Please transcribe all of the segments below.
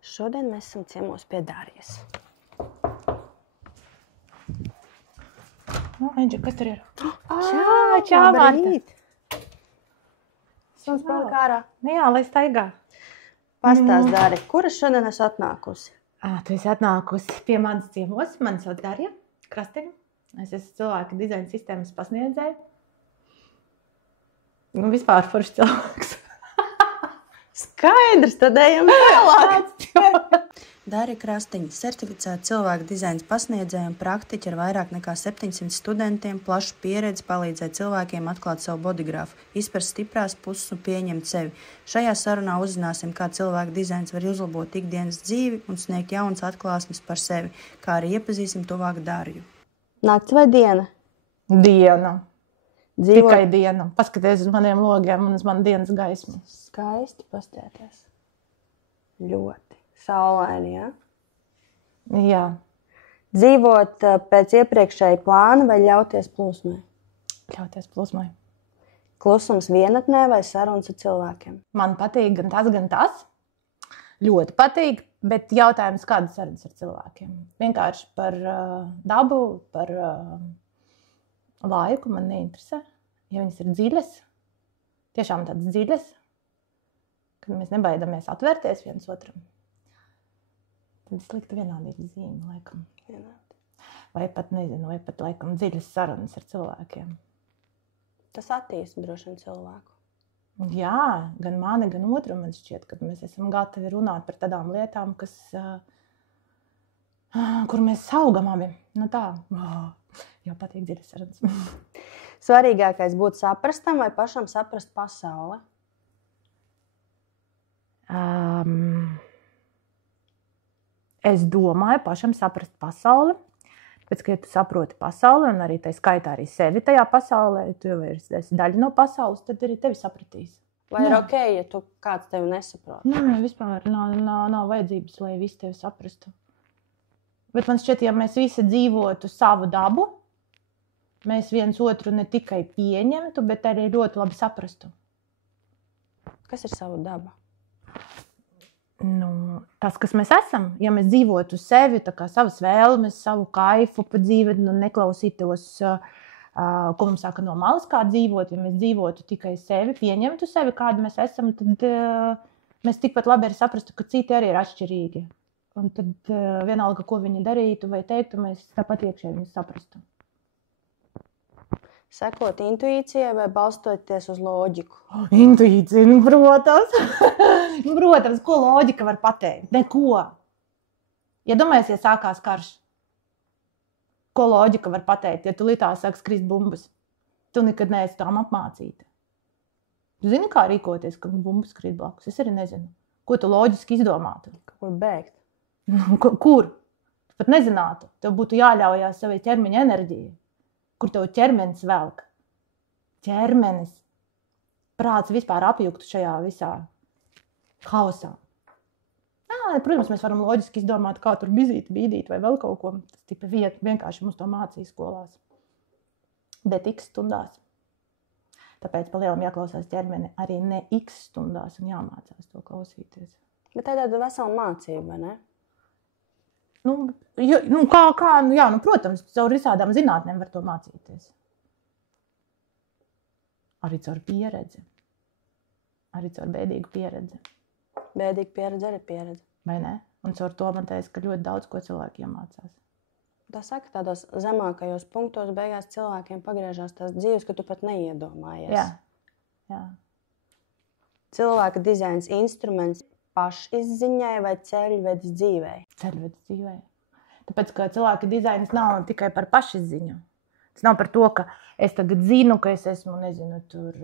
Šodien mēs esam ciemos pie Darijas. Eņģi, kas tur ir? Čau, Marta! Suns palika ārā. Jā, lai staigā. Pastāst, Dari, kuras šodien esi atnākusi? Tu esi atnākusi pie manas ciemos. Mani sauc Darija Krasteņa. Es esmu cilvēka dizaina sistēmas pasniedzēja. Vispār foršs cilvēks. Skaidrs, tad ejam tālāk. Darija Krasteņa, certificēta cilvēka dizaina pasniedzēja un praktiķa ar vairāk nekā 700 studentiem, plašu pieredzi palīdzēt cilvēkiem atklāt savu bodygrāfu, izprast stiprās puses un pieņemt sevi. Šajā sarunā uzzināsim, kā cilvēka dizains var uzlabot ikdienas dzīvi un sniegt jaunas atklāsmes par sevi, kā arī iepazīsim tuvāk Dariju. Nakts vai diena? Diena. Tikai diena. Paskaties uz maniem logiem un uz manu dienas gaismu. Skaisti pastēties. Ļoti. Saulaini, ja? Jā. Dzīvot pēc iepriekšēja plāna vai ļauties plūsmai? Ļauties plūsmai. Klusums vienatnē vai sarunas ar cilvēkiem? Man patīk gan tas, gan tas. Ļoti patīk, bet jautājums, kādas sarunas ar cilvēkiem? Vienkārši par dabu, par laiku man neinteresē. Ja viņas ir dziļas, tiešām tādas dziļas, kad mēs nebaidamies atvērties viens otram, tad es liktu vienādīgi zīmi, laikam. Vai pat, nezinu, vai pat, laikam, dziļas sarunas ar cilvēkiem. Tas attīsta droši vien cilvēku. Jā, gan mani, gan otru man šķiet, kad mēs esam gatavi runāt par tādām lietām, kas, kur mēs augam abi. Nu tā, jau patīk dziļas sarunas. Svarīgākais būt saprastam vai pašam saprast pasauli? Es domāju, pašam saprast pasauli. Pēc, ka ja tu saproti pasauli un arī tai skaitā arī sevi tajā pasaulē, tu jau esi daļa no pasaules, tad arī tevi sapratīs. Vai ir ok, ja tu kāds tevi nesaprot? Nē, vispār nav vajadzības, lai visi tevi saprastu. Bet man šķiet, ja mēs visi dzīvotu savu dabu, mēs viens otru ne tikai pieņemtu, bet arī ļoti labi saprastu. Kas ir sava daba? Tas, kas mēs esam, ja mēs dzīvotu sevi, tā kā savas vēlmes, savu kaifu pa dzīvi, neklausītos, ko mums saka no malas, kā dzīvot, ja mēs dzīvotu tikai sevi, pieņemtu sevi, kādi mēs esam, tad mēs tikpat labi arī saprastu, ka citi arī ir atšķirīgi. Un tad vienalga, ko viņi darītu vai teiktu, mēs tāpat iekšēji viņus saprastu. Sekot intuīcijai vai balstoties uz loģiku? Intuīcija, protams. Protams, ko loģika var pateikt? Neko. Ja domājies, ja sākās karš, ko loģika var pateikt, ja tu litā sāks krist bumbas? Tu nekad neesi tām apmācīta. Tu zini, kā rīkoties, kad bumbas krīt blakus? Es arī nezinu. Ko tu loģiski izdomātu? Kur bēgt? Kur? Tu pat nezinātu. Tev būtu jāļaujās savai ķermeņa enerģijai. Kur tev ķermenis velk? Ķermenis. Prāts vispār apjuktu šajā visā hausā. Protams, mēs varam loģiski izdomāt, kā tur bīdīt vai vēl kaut ko. Tas tipa vienkārši mums to mācīja skolās. Bet x stundās. Tāpēc pa lielam jāklausās ķermeni arī ne x stundās un jāmācās to klausīties. Bet tā ir tāda vesela mācība, ne? Protams, caur visādām zinātnēm var to mācīties. Arī caur pieredzi. Arī caur bēdīgu pieredzi. Bēdīga pieredze arī pieredze. Vai ne? Un caur to man teica, ka ļoti daudz ko cilvēki iemācās. Tā saka, tādos zemākajos punktos beigās cilvēkiem pagriežās tās dzīves, ka tu pat neiedomājies. Jā. Cilvēka dizains instruments pašizziņai vai ceļvedis dzīvei? Ceļvedis dzīvei. Tāpēc, ka cilvēka dizains nav tikai par pašizziņu. Tas nav par to, ka es tagad zinu, ka es esmu, nezinu, tur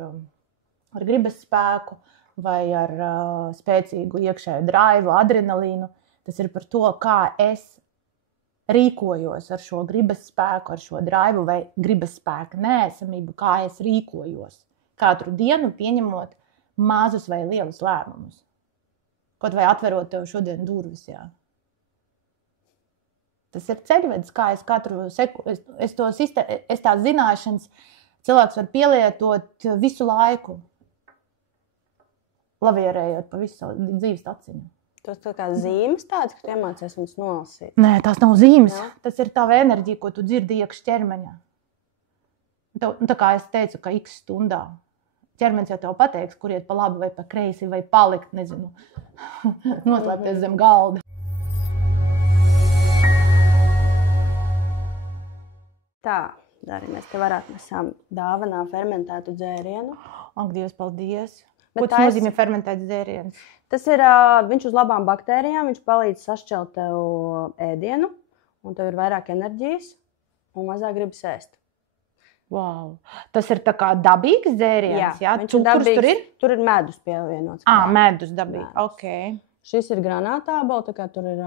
ar gribas spēku vai ar spēcīgu iekšēju draivu, adrenalīnu. Tas ir par to, kā es rīkojos ar šo gribas spēku, ar šo draivu vai gribas spēku neesamību, kā es rīkojos. Katru dienu pieņemot mazus vai lielus lēmumus. Kaut vai atverot tev šodien durvis, jā. Tas ir ceļvedis, kā es katru es tās zināšanas cilvēks var pielietot visu laiku, lavierējot pa visu savu dzīves taciņu. Tas tā kā zīmes tāds, ka tu iemācies viņus nolasīt. Nē, tās nav zīmes. Jā. Tas ir tava enerģija, ko tu dzirdi iekš ķermeņā. Tā kā es teicu, ka x stundā. Ķermenis jau tev pateiks, kur iet pa labi vai pa kreisi, vai palikt, nezinu, noslēpties zem galda. Tā, Dari, mēs te varētu nesam dāvanā fermentētu dzērienu. Ak, Dievs, paldies. Bet Ko tas nozīmē fermentēts dzēriens? Tas ir, viņš uz labām baktērijām, viņš palīdz sašķelt tev ēdienu, un tev ir vairāk enerģijas, un mazāk gribas ēst. Wow. Tas ir tā kā dabīgs dzēriens, jā? Viņš ir dabīgs, tur ir? Tur ir medus pievienots. Medus dabīgi, ok. Šis ir granātābola, tā kā tur ir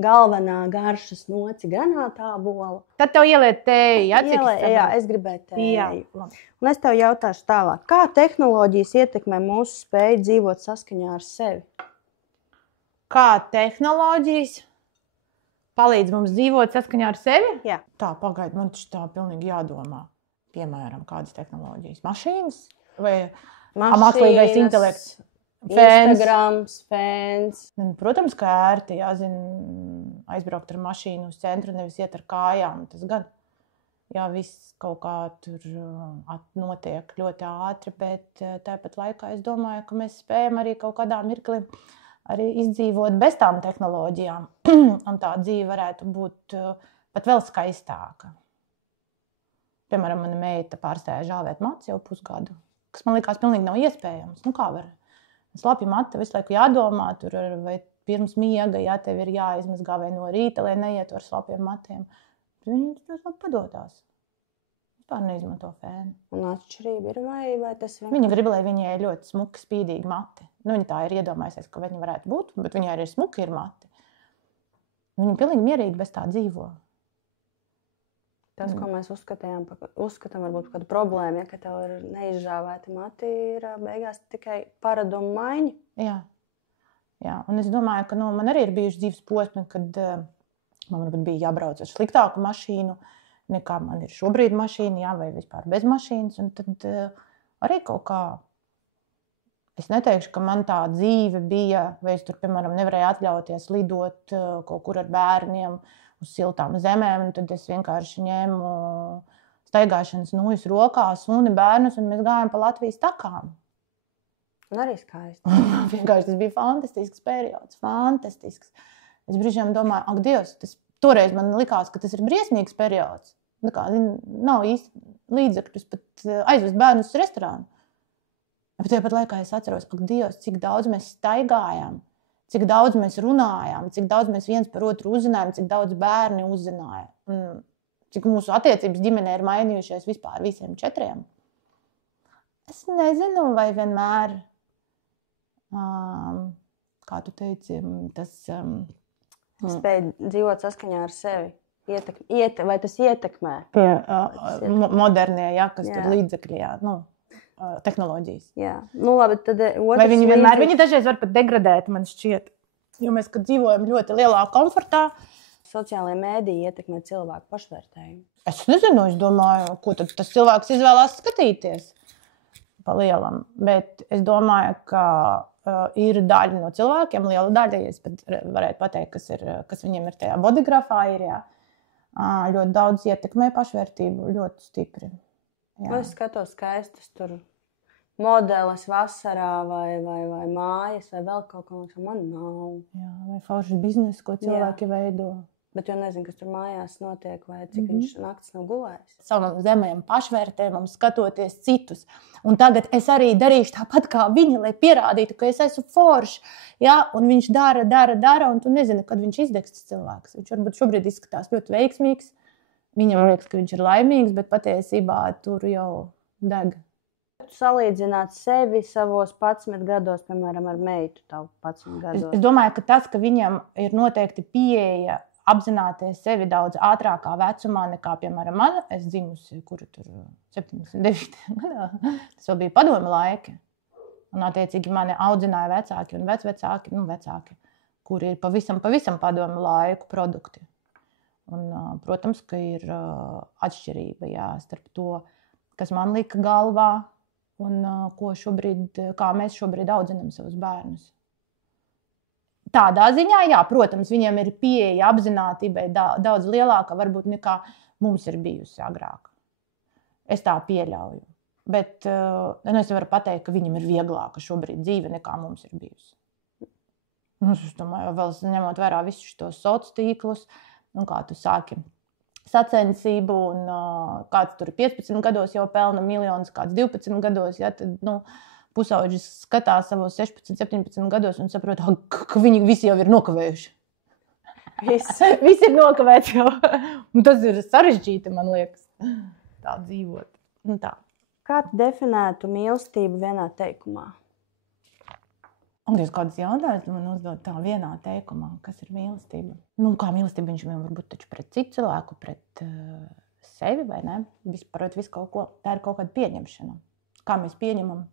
galvenā garšas noci granātābola. Tad tev ieliet tēju, jā? Jā, es gribēju tēju. Jā. Un es tev jautāšu tālāk, kā tehnoloģijas ietekmē mūsu spēju dzīvot saskaņā ar sevi? Kā tehnoloģijas palīdz mums dzīvot saskaņā ar sevi? Jā. Tā, pagaid, man taču tā pilnīgi jādomā. Piemēram, kādas tehnoloģijas? Mašīnas? Vai mākslīgais intelekts? Instagrams, fans. Protams, ka ērti jāzina aizbraukt ar mašīnu uz centru, nevis iet ar kājām. Tas gan, jā, viss kaut kā tur notiek ļoti ātri, bet tāpat laikā es domāju, ka mēs spējam arī kaut kādā mirklī arī izdzīvot bez tām tehnoloģijām. Un tā dzīve varētu būt pat vēl skaistāka. Piemēram, mana meita pārstāja žāvēt matus jau pusgadu, kas man likās pilnīgi nav iespējams. Nu, kā var? Slapja mata, visu laiku jādomā, tur vai pirms miega, ja tev ir jāizmazgā vai no rīta, lai neietu ar slapjiem matiem. Viņi tas padodās. Vispār neizmanto fēnu. Un atšķirība ir vai tas vienkārši? Viņa grib, lai viņai ir ļoti smuki, spīdīgi mati. Nu, viņa tā ir iedomājusies, ka viņi varētu būt, bet viņai arī ir smuki ir mati. Viņa pilnīgi mierīgi bez tā dzīvo. Tas, ko mēs uzskatām varbūt kādu problēmu, ja, ka tev ir neizžāvēti mati, ir beigās tikai paradumu maiņa. Jā, un es domāju, ka man arī ir bijuši dzīves posmi, kad man varbūt bija jābrauc ar sliktāku mašīnu, nekā man ir šobrīd mašīna, jā, vai vispār bez mašīnas. Un tad arī kaut kā, es neteikšu, ka man tā dzīve bija, vai es tur, piemēram, nevarēju atļauties lidot kaut kur ar bērniem, uz siltām zemēm, un tad es vienkārši ņēmu staigāšanas nūjas rokās, suni bērnus, un mēs gājām pa Latvijas takām. Un arī skaisti. Vienkārši tas bija fantastisks periods, fantastisks. Es brīžiem domāju, ak, Dievs, toreiz man likās, ka tas ir briesmīgs periods. Nav īsti līdzekļus pat aizvest bērnus uz restorānu. Bet tāpat laikā es atceros, ak, Dievs, cik daudz mēs staigājām. Cik daudz mēs runājām, cik daudz mēs viens par otru uzzinājām, cik daudz bērni uzzināja. Cik mūsu attiecības ģimenē ir mainījušies vispār visiem 4. Es nezinu, vai vienmēr, kā tu teici, tas... Spēj dzīvot saskaņā ar sevi. Vai tas ietekmē? Modernie, jā, kas tur līdzekļi, jā, tehnoloģijas. Jā. Nu, labi, tad vai viņi dažreiz var pat degradēt, man šķiet. Jo mēs, kad dzīvojam ļoti lielā komfortā. Sociālajie mēdīji ietekmē cilvēku pašvērtējumu. Es nezinu, es domāju, ko tad tas cilvēks izvēlās skatīties pa lielam. Bet es domāju, ka ir daļa no cilvēkiem, liela daļa, ja es pat varētu pateikt, kas viņiem ir tajā bodygrafā, ir ļoti daudz ietekmē pašvērtību, ļoti stipri. Jā. Es skatos skaistas tur modeles vasarā vai mājas vai vēl kaut ko, kas man nav. Jā, vai foršas biznesa, ko cilvēki veido. Bet jau nezinu, kas tur mājās notiek vai cik viņš naktis nav gulējis. Savam zemajam pašvērtējumam skatoties citus. Un tagad es arī darīšu tāpat kā viņi, lai pierādītu, ka es esmu foršs. Ja? Un viņš dara, un tu nezini, kad viņš izdegs tas cilvēks. Viņš varbūt šobrīd izskatās ļoti veiksmīgs. Viņam liekas, ka viņš ir laimīgs, bet patiesībā tur jau deg. Salīdzināt sevi savos 11 gados, piemēram, ar meitu tavu 11 gados. Es domāju, ka tas, ka viņam ir noteikti pieeja apzināties sevi daudz ātrākā vecumā nekā, piemēram, man. Es dzimusi, kuru tur 79. gadā. Tas vēl bija padomu laiki. Un, attiecīgi, mani audzināja vecāki un vecāki, kuri ir pavisam padomu laiku produkti. Un, protams, ka ir atšķirība starp to, kas man lika galvā un kā mēs šobrīd audzinām savus bērnus. tādā ziņā, jā, protams, viņiem ir pieeja apzinātībai daudz lielāka varbūt nekā mums ir bijusi agrāk. Es tā pieļauju. Bet es nevaru pateikt, ka viņam ir vieglāka šobrīd dzīve nekā mums ir bijusi. Es domāju, vēl ņemot vērā visus šos sociālos tīklus, un kā tu sāki sacensību, un kāds tur 15 gados jau pelna miljonus, kāds 12 gados, ja, tad, pusauģis skatās savos 16, 17 gados un saprot, ka viņi visi jau ir nokavējuši. Viss ir nokavēts jau. Un tas ir sarežģīti, man liekas, tā dzīvot. Tā. Kā tu definētu mīlestību vienā teikumā? Un tas kāds jautājums man uzdod tā vienā teikumā, kas ir mīlestība. Kā mīlestība viņš var būt taču pret citu cilvēku, pret sevi vai ne? Vispār visu kaut ko. Tā ir kaut kāda pieņemšana. Kā mēs pieņemam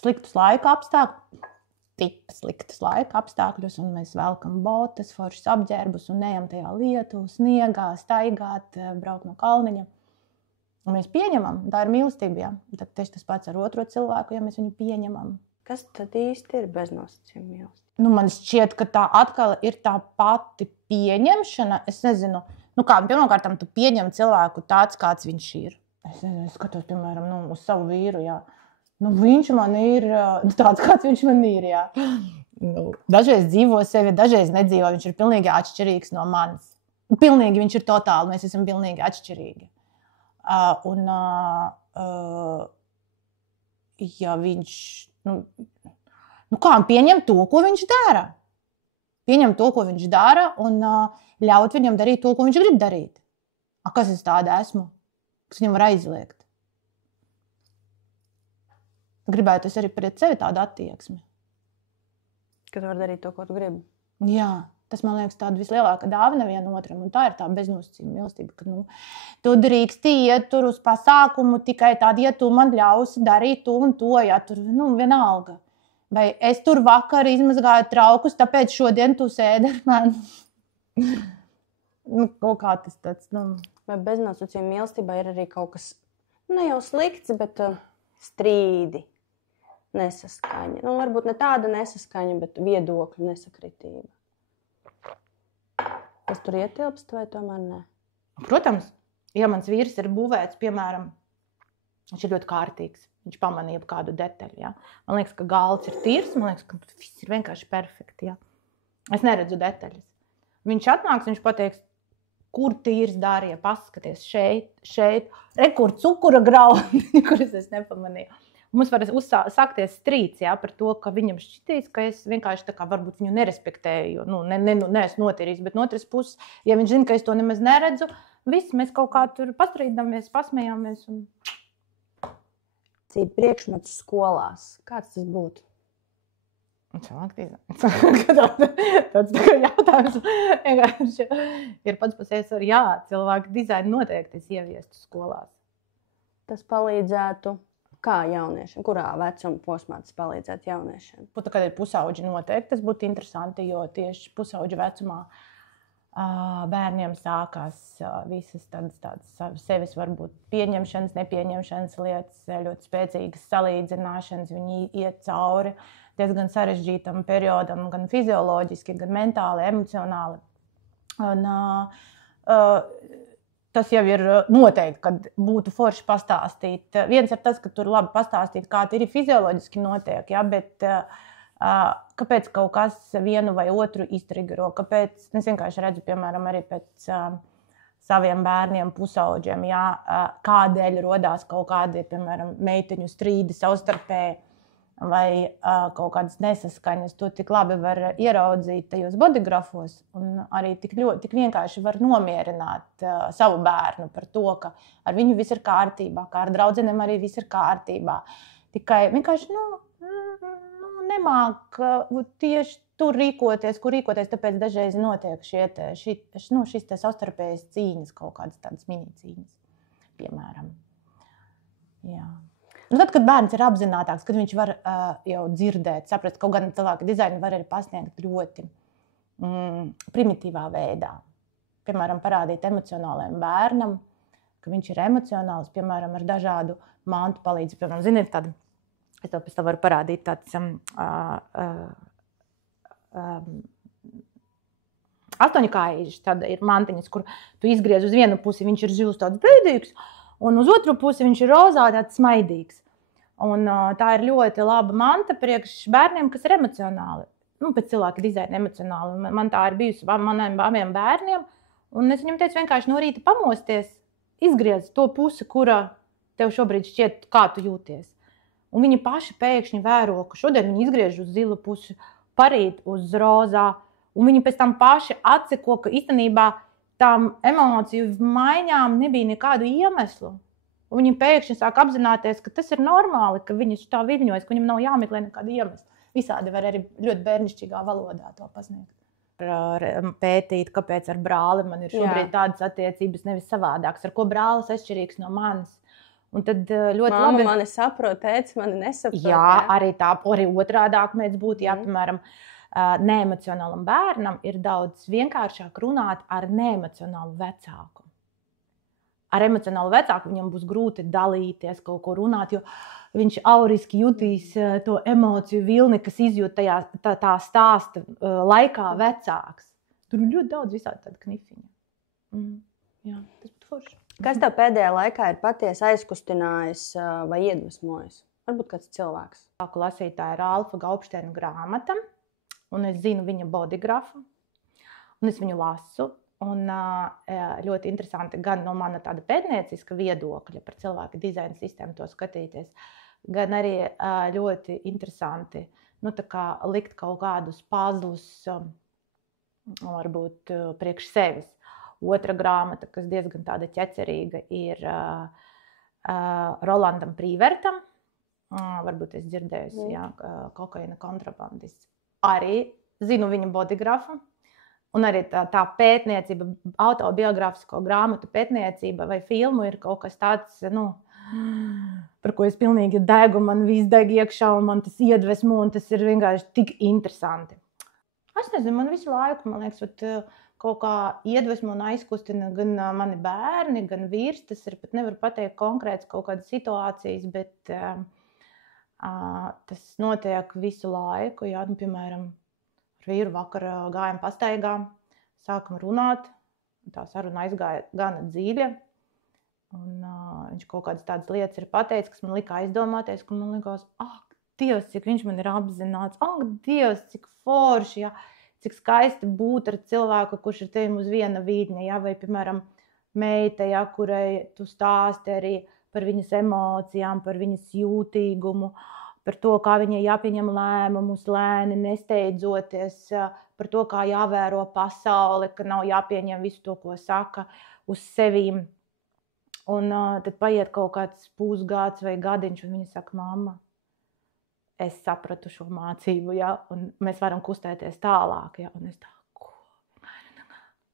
sliktus laika apstākļus, un mēs velkam botas, foršas apģērbus un ejam tajā lietu, sniegā, staigāt, braukt no kalniņa. Un mēs pieņemam, tā ir mīlestība, jā. Tad tieši tas pats ar otro cilvēku, ja mēs viņu pieņemam. Kas tad īsti ir beznosacījuma mīlestība? Man šķiet, ka tā atkal ir tā pati pieņemšana. Es nezinu, kā pirmkārt tu pieņem cilvēku tāds, kāds viņš ir. Es skatos, piemēram, uz savu vīru, jā. Viņš man ir tāds, kāds viņš man ir, jā. Dažreiz dzīvo sevi, dažreiz nedzīvo. Viņš ir pilnīgi atšķirīgs no manis. Pilnīgi, viņš ir totāli, mēs esam pilnīgi atšķirīgi. Ja viņš, pieņem to, ko viņš dara. Pieņem to, ko viņš dara, un ļaut viņam darīt to, ko viņš grib darīt. Kas es tāda esmu? Kas viņam var aizliegt? Gribētu es arī pret sevi tādu attieksmi. Ka tu vari darīt to, ko tu gribi. Jā, tas, man liekas, tāda vislielākā dāvana vienam otram. Un tā ir tā beznosacījuma mīlestība, ka tu drīksti iet tur uz pasākumu tikai tad, ja tu man ļausi darīt to un to, ja tur, vienalga. Vai es tur vakar izmazgāju traukus, tāpēc šodien tu sēdi ar mani. Kaut kā tas tāds, Vai beznosacījuma mīlestībā ir arī kaut kas, ne jau slikts, bet strīdi. Nesaskaņa. Varbūt ne tāda nesaskaņa, bet viedokļu nesakritība. Tas tur ietilpst vai tomēr ne? Protams, ja mans vīrs ir būvēts, piemēram, viņš ir ļoti kārtīgs. Viņš pamanīja kādu detaļu. Ja? Man liekas, ka galds ir tīrs, man liekas, ka viss ir vienkārši perfekti. Ja? Es neredzu detaļas. Viņš atnāks, viņš pateiks, kur tīrs dārija, paskaties šeit, kur cukura graudi, kuras es nepamanīju. Mums var sākties strīds, jā, par to, ka viņam šķitīs, ka es vienkārši tā kā varbūt viņu nerespektēju, neesmu notīrījis, bet no otras puses, ja viņš zina, ka es to nemaz neredzu, viss, mēs kaut kā tur pastrīdamies, pasmējāmies. Priekšmets skolās, kāds tas būtu? Cilvēku dizains. Tāds tā kā jautājums vienkārši ir pats par sevi, jā, cilvēku dizainu noteikti es ieviestu skolās. Tas palīdzētu kā jauniešiem? Kurā vecuma posmā tas palīdzētu jauniešiem? Kad ir pusauģi noteikti, tas būtu interesanti, jo tieši pusauģi vecumā bērniem sākās visas tādas sevis varbūt pieņemšanas, nepieņemšanas lietas, ļoti spēcīgas salīdzināšanas, viņi iet cauri diezgan sarežģītam periodam, gan fizioloģiski, gan mentāli, emocionāli. Un, tas jau ir noteikti, kad būtu forši pastāstīt. Viens ir tas, ka tur labi pastāstīt, kā ir fizioloģiski notiek, ja, bet kāpēc kaut kas vienu vai otru iztrigero, kāpēc, es vienkārši redzu, piemēram, arī pēc saviem bērniem, pusauģiem, ja, kādēļ rodās kaut kādi, piemēram, meiteņu strīdi savstarpēji, vai kaut kādas nesaskaņas, to tik labi var ieraudzīt tajos bodygrafos un arī tik vienkārši var nomierināt savu bērnu par to, ka ar viņu viss ir kārtībā, kā ar draudzenēm arī viss ir kārtībā. Tikai vienkārši, nemāk tieši tur rīkoties, kur rīkoties, tāpēc dažreiz notiek šis savstarpējas cīņas, kaut kādas tādas mini cīņas, piemēram. Jā. Tad, kad bērns ir apzinātāks, kad viņš var jau dzirdēt, saprast, kaut gan cilvēka dizainu var arī pasniegt ļoti primitīvā veidā. Piemēram, parādīt emocionālajam bērnam, ka viņš ir emocionāls, piemēram, ar dažādu mantu palīdzību. Piemēram, ziniet, tāda Es tev pēc tam varu parādīt tāds 8-kājīšs, tad ir mantiņas, kur tu izgriez uz vienu pusi, viņš ir zils tāds bēdīgs, un uz otru pusi viņš ir rozā tāds smaidīgs. Un tā ir ļoti laba manta priekš bērniem, kas ir emocionāli. Pēc cilvēka dizaina emocionāli. Man tā ir bijusi maniem abiem bērniem, un es viņam teicu vienkārši no rīta pamosties, izgriez to pusi, kura tev šobrīd šķiet, kā tu jūties. Un viņi paši pēkšņi vēro, ka šodien viņi izgriež uz zilu pusi, parīt uz rozā, un viņi pēc tam paši atseko, ka īstenībā tām emociju maiņām nebija nekādu iemeslu. Un viņi pēkšņi sāk apzināties, ka tas ir normāli, ka viņi tā viļņojas, ka viņam nav jāmeklē nekādu iemeslu. Visādi var arī ļoti bērnišķīgā valodā to pasniegt. Pētīt, kāpēc ar brāli man ir šobrīd tādas attiecības, nevis savādākas, ar ko brālis atšķirīgs no manis. Un tad ļoti Māma labi... mani saprot, tētis mani nesaprot. Jā, arī otrādāk mēdz būt, ja, piemēram, neemocionālam bērnam ir daudz vienkāršāk runāt ar neemocionālu vecāku. Ar emocionālu vecāku viņam būs grūti dalīties, kaut ko runāt, jo viņš auriski jutīs to emociju vilni, kas izjūt tā stāsta laikā vecāks. Tur ir ļoti daudz visādi tāda knifiņa. Jā, tas būtu forši. Kas tev pēdējā laikā ir patiesi aizkustinājis vai iedvesmojis? Varbūt kāds cilvēks. Sāku lasīt, tā ir Alfa Gaupšteina grāmata, un es zinu viņa bodigrafu, un es viņu lasu. Un ļoti interesanti gan no mana tāda pētnieciska viedokļa par cilvēku dizaina sistēmu to skatīties, gan arī ļoti interesanti likt kaut kādus puzzlus varbūt priekš sevis. Otra grāmata, kas diezgan tāda ķecerīga, ir Rolandam Prīvertam. Varbūt es dzirdējusi, kokaīna kontrabandis. Arī zinu viņa bodigrafu. Un arī tā pētniecība, autobiogrāfisko grāmatu pētniecība vai filmu ir kaut kas tāds, par ko es pilnīgi degu, man viss deg iekšā un man tas iedvesmo un tas ir vienkārši tik interesanti. Es nezinu, man visu laiku, man liekas, kaut kā iedvesmo un aizkustina gan mani bērni, gan vīrs. Tas ir pat nevar pateikt konkrēts kaut kādas situācijas, bet tas notiek visu laiku. Jā, piemēram, ar vīru vakar gājām pastaigā, sākam runāt, tā saruna aizgāja gana dziļa. Un viņš kaut kādas tādas lietas ir pateicis, kas man lika aizdomāties, ka man likās, Dievs, cik viņš man ir apzināts, Dievs, cik forši, jā, cik skaisti būt ar cilvēku, kurš ir tevim uz viena vīdņa, jā, vai, piemēram, meita, jā, kurai tu stāsti arī par viņas emocijām, par viņas jūtīgumu, par to, kā viņai jāpieņem lēmumus, lēni, nesteidzoties, par to, kā jāvēro pasauli, ka nav jāpieņem visu to, ko saka uz sevīm. Un tad paiet kaut kāds pusgads vai gadiņš, un viņa saka, mamma, es sapratu šo mācību, ja, un mēs varam kustēties tālāk. Ja, un es tā,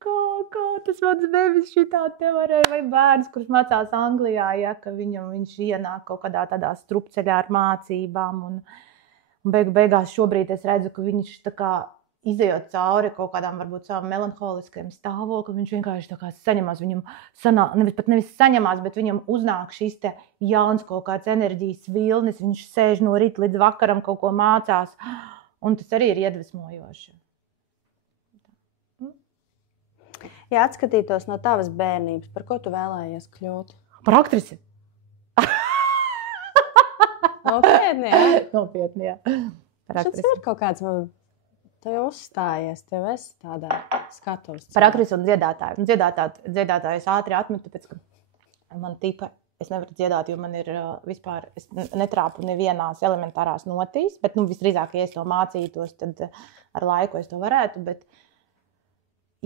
kā tas mans bebis šitā te varēja, vai bērns, kurš mācās Anglijā, ja, ka viņš ienāk kaut kādā tādā strupceļā ar mācībām, un beigās šobrīd es redzu, ka viņš tā kā izejot cauri kaut kādām varbūt savām melanholiskajiem stāvokļiem, viņš vienkārši tā kā saņemās, viņam nevis saņemās, bet viņam uznāk šis te jauns kaut kāds enerģijas vilnis, viņš sēž no rīta līdz vakaram kaut ko mācās, un tas arī ir iedvesmojoši. Ja atskatītos no tavas bērnības, par ko tu vēlējies kļūt? Par aktrisi. Nopietni, jā? Nopietni, jā. Par aktrisi. Šis ir kaut kāds, tev uzstājies, tev esi tādā skatuves. Par aktrisi un dziedātāju. Dziedātāju es ātri atmetu, tāpēc, ka man tipa, es nevaru dziedāt, jo man ir vispār, es netrāpu nevienās elementārās notīs, bet, visdrīzāk, ja es to mācītos, tad ar laiku es to varētu, bet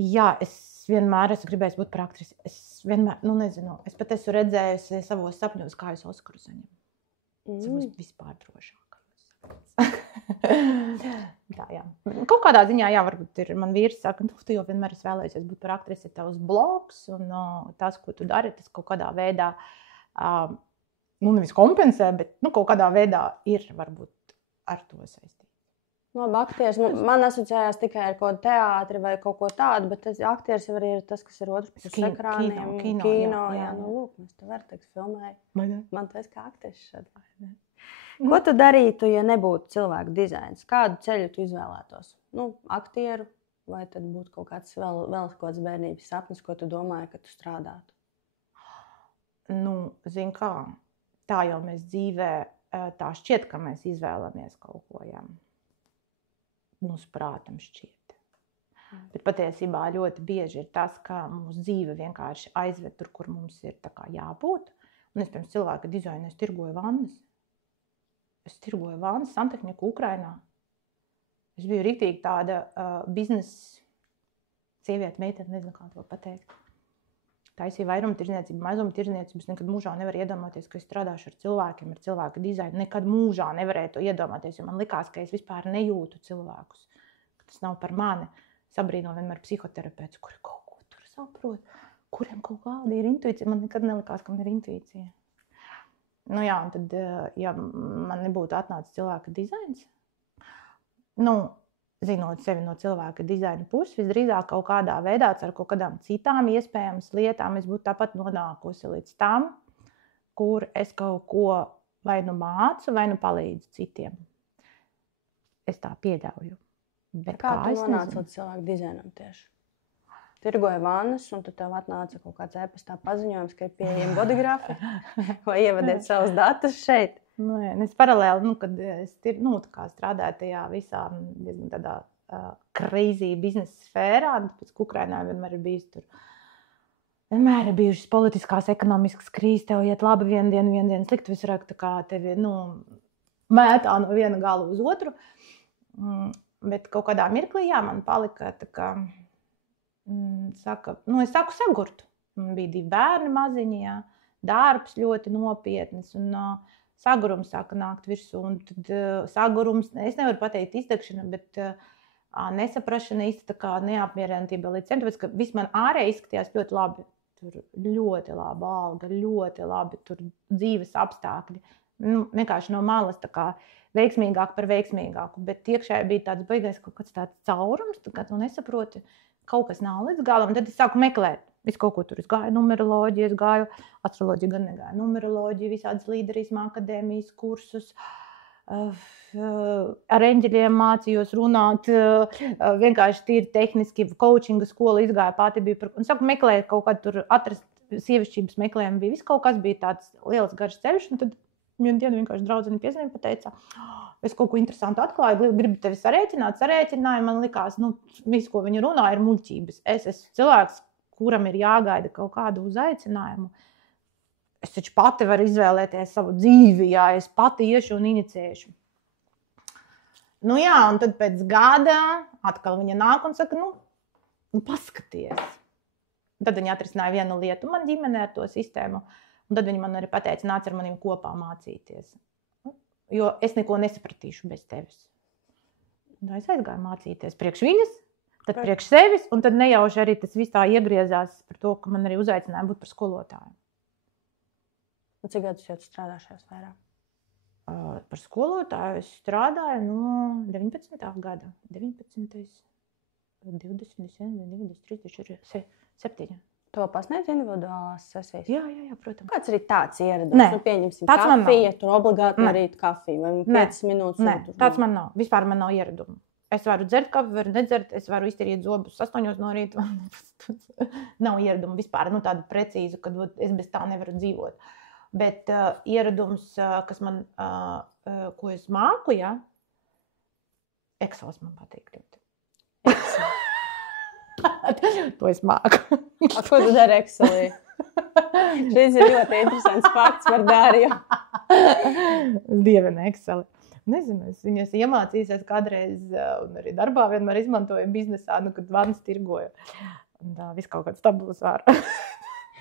jā, es vienmēr esmu gribējis būt par aktrisi. Es vienmēr, nezinu, es pat esmu redzējusi savos sapņos, kā es Oskaru saņemu. Tas būs vispār drošākais. Tā, jā. Kaut kādā ziņā, jā, varbūt ir, man vīrs saka, tu jau vienmēr esi vēlējusies būt par aktrisi, tavs blogs, un tas, ko tu dari, tas kaut kādā veidā, nevis kompensē, bet, kaut kādā veidā ir, varbūt, ar to saistīt. Aktieris, man asociējās tikai ar kaut teātri vai kaut ko tādu, bet aktieris jau arī ir tas, kas ir otrs pēc ekrāniem. Kino, jā. Lūk, mēs te var teikt filmēju. Man tas kā aktieris šādi. Ko tu darītu, ja nebūtu cilvēku dizains? Kādu ceļu tu izvēlētos? Aktieru, vai tad būtu kaut kāds vēl kaut kāds bērnības sapnis, ko tu domāji, ka tu strādātu? Zini kā, tā jau mēs dzīvē, tā šķiet, ka mēs izvēlamies kaut ko, jā. Prātam šķiet. Bet patiesībā ļoti bieži ir tas, ka mūsu dzīve vienkārši aizved tur, kur mums ir tā kā jābūt. Un es pirms cilvēka dizaina, es tirgoju vannas. Santehniku Ukrainā. Es biju riktīgi tāda biznesa sieviete, meitene, nezinu, kā to pateikt. Taisīja vairumtirdzniecību, mazumtirdzniecību. Es nekad mūžā nevaru iedomāties, ka es strādāšu ar cilvēkiem, ar cilvēku dizainu. Nekad mūžā nevarēju to iedomāties, jo man likās, ka es vispār nejūtu cilvēkus. Ka tas nav par mani. Sabrīno vienmēr psihoterapeits, kuri kaut ko tur saprot, kuriem kaut kāda ir intuīcija. Man nekad nelikās, ka man ir intuīcija. Un tad, ja man nebūtu atnācis cilvēka dizains, zinot sevi no cilvēka dizaina puses, visdrīzāk kaut kādā veidā ar kaut kādām citām iespējamas lietām es būtu tāpat nonākusi līdz tam, kur es kaut ko vai mācu, vai palīdzu citiem. Es tā pieļauju. Bet kā tu nonāci līdz cilvēku dizainam tieši? Tirgoja vannas, un tad tev atnāca kaut kāds e-pastā paziņojums, ka ir pieejami bodigrafi, vai ievadiet savus datus šeit? Es paralēli, kad es strādāju tajā visā tādā crazy biznesa sfērā, tāpēc, ka Ukrainā vienmēr ir bijis tur. Vienmēr ir bijušas politiskās, ekonomiskas krīzes, tev iet labi vienu dienu slikti, visu laiku tā kā tevi, mētā no viena gala uz otru. Bet kaut kādā mirklī, man palika tā kā, es saku sagurt. Man bija 2 bērni maziņi, darbs ļoti nopietnis, un sagurums sāka nākt virsū, un tad sagurums, es nevaru pateikt izdegšana, bet nesaprašana īsti tā kā neapmierinātība līdz cim, tāpēc, ka viss man ārēji izskatījās ļoti labi. Tur ļoti laba alga, ļoti labi tur dzīves apstākļi. Vienkārši no malas tā kā veiksmīgāk par veiksmīgāku, bet iekšēji bija tāds baigais kaut kāds tāds caurums, tā kā tu nesaproti, kaut kas nav līdz galam, un tad es sāku meklēt. Visu kaut ko tur. Es gāju numeroloģiju, es gāju astroloģiju, gan negāju numeroloģiju, visādas līderisma akadēmijas kursus. Ar eņģeļiem mācījos runāt, vienkārši tīri tehniski, coachinga skola izgāja pati bija. Un sāku meklēt kaut kādu tur atrast sievišķības meklējumu. Viss kaut kas bija tāds liels garš ceļš, un tad vienu dienu vienkārši draudzene piezvanīja, pateica, es kaut ko interesantu atklāju, gribu tevi sarēķināju, man likās, viss, ko viņa runā, ir muļķības. Es esmu cilvēks, kuram ir jāgaida kaut kādu uzaicinājumu. Es taču pati varu izvēlēties savu dzīvi, es pati iešu un inicēšu. Un tad pēc gada atkal viņa nāk un saka, paskaties. Tad viņa atrisināja vienu lietu man ģimenē ar to sistēmu, un tad viņa man arī pateica, nāc ar maniem kopā mācīties. Jo es neko nesapratīšu bez tevis. Un es aizgāju mācīties priekš viņas, tad priekš sevis, un tad nejauši arī tas viss tā iegriezās par to, ka man arī uzaicināja būt par skolotāju. Un cik gadus jau tu strādā šajā sfērā? Par skolotāju es strādāju no 19. gada. 19, 20, 21, 23, 7. Tu pasniedz individuālās sesijas? Jā, protams. Kāds arī tāds ieradums? Pieņemsim kafiju, tur obligāti varīt kafiju, vai 5 minūtes? Nē, tāds man nav. Vispār man nav ieradumu. Es varu dzert kafiju, varu nedzert, es varu iztīrīt zobus 8 no rīta. Nav ieraduma vispār, tādu precīzu, kad es bez tā nevaru dzīvot. Bet ieradums, kas man, ko es māku, Excels man patīk ļoti. To es māku. Ko tu dari Excelī? Šis ir ļoti interesants fakts par Dāriju. Es dievinu Exceli. Nezinu, es viņas iemācīsies kādreiz, un arī darbā vienmēr izmantoju biznesā, kad vannas tirgoju. Un viss kaut kāds tabulas vāra.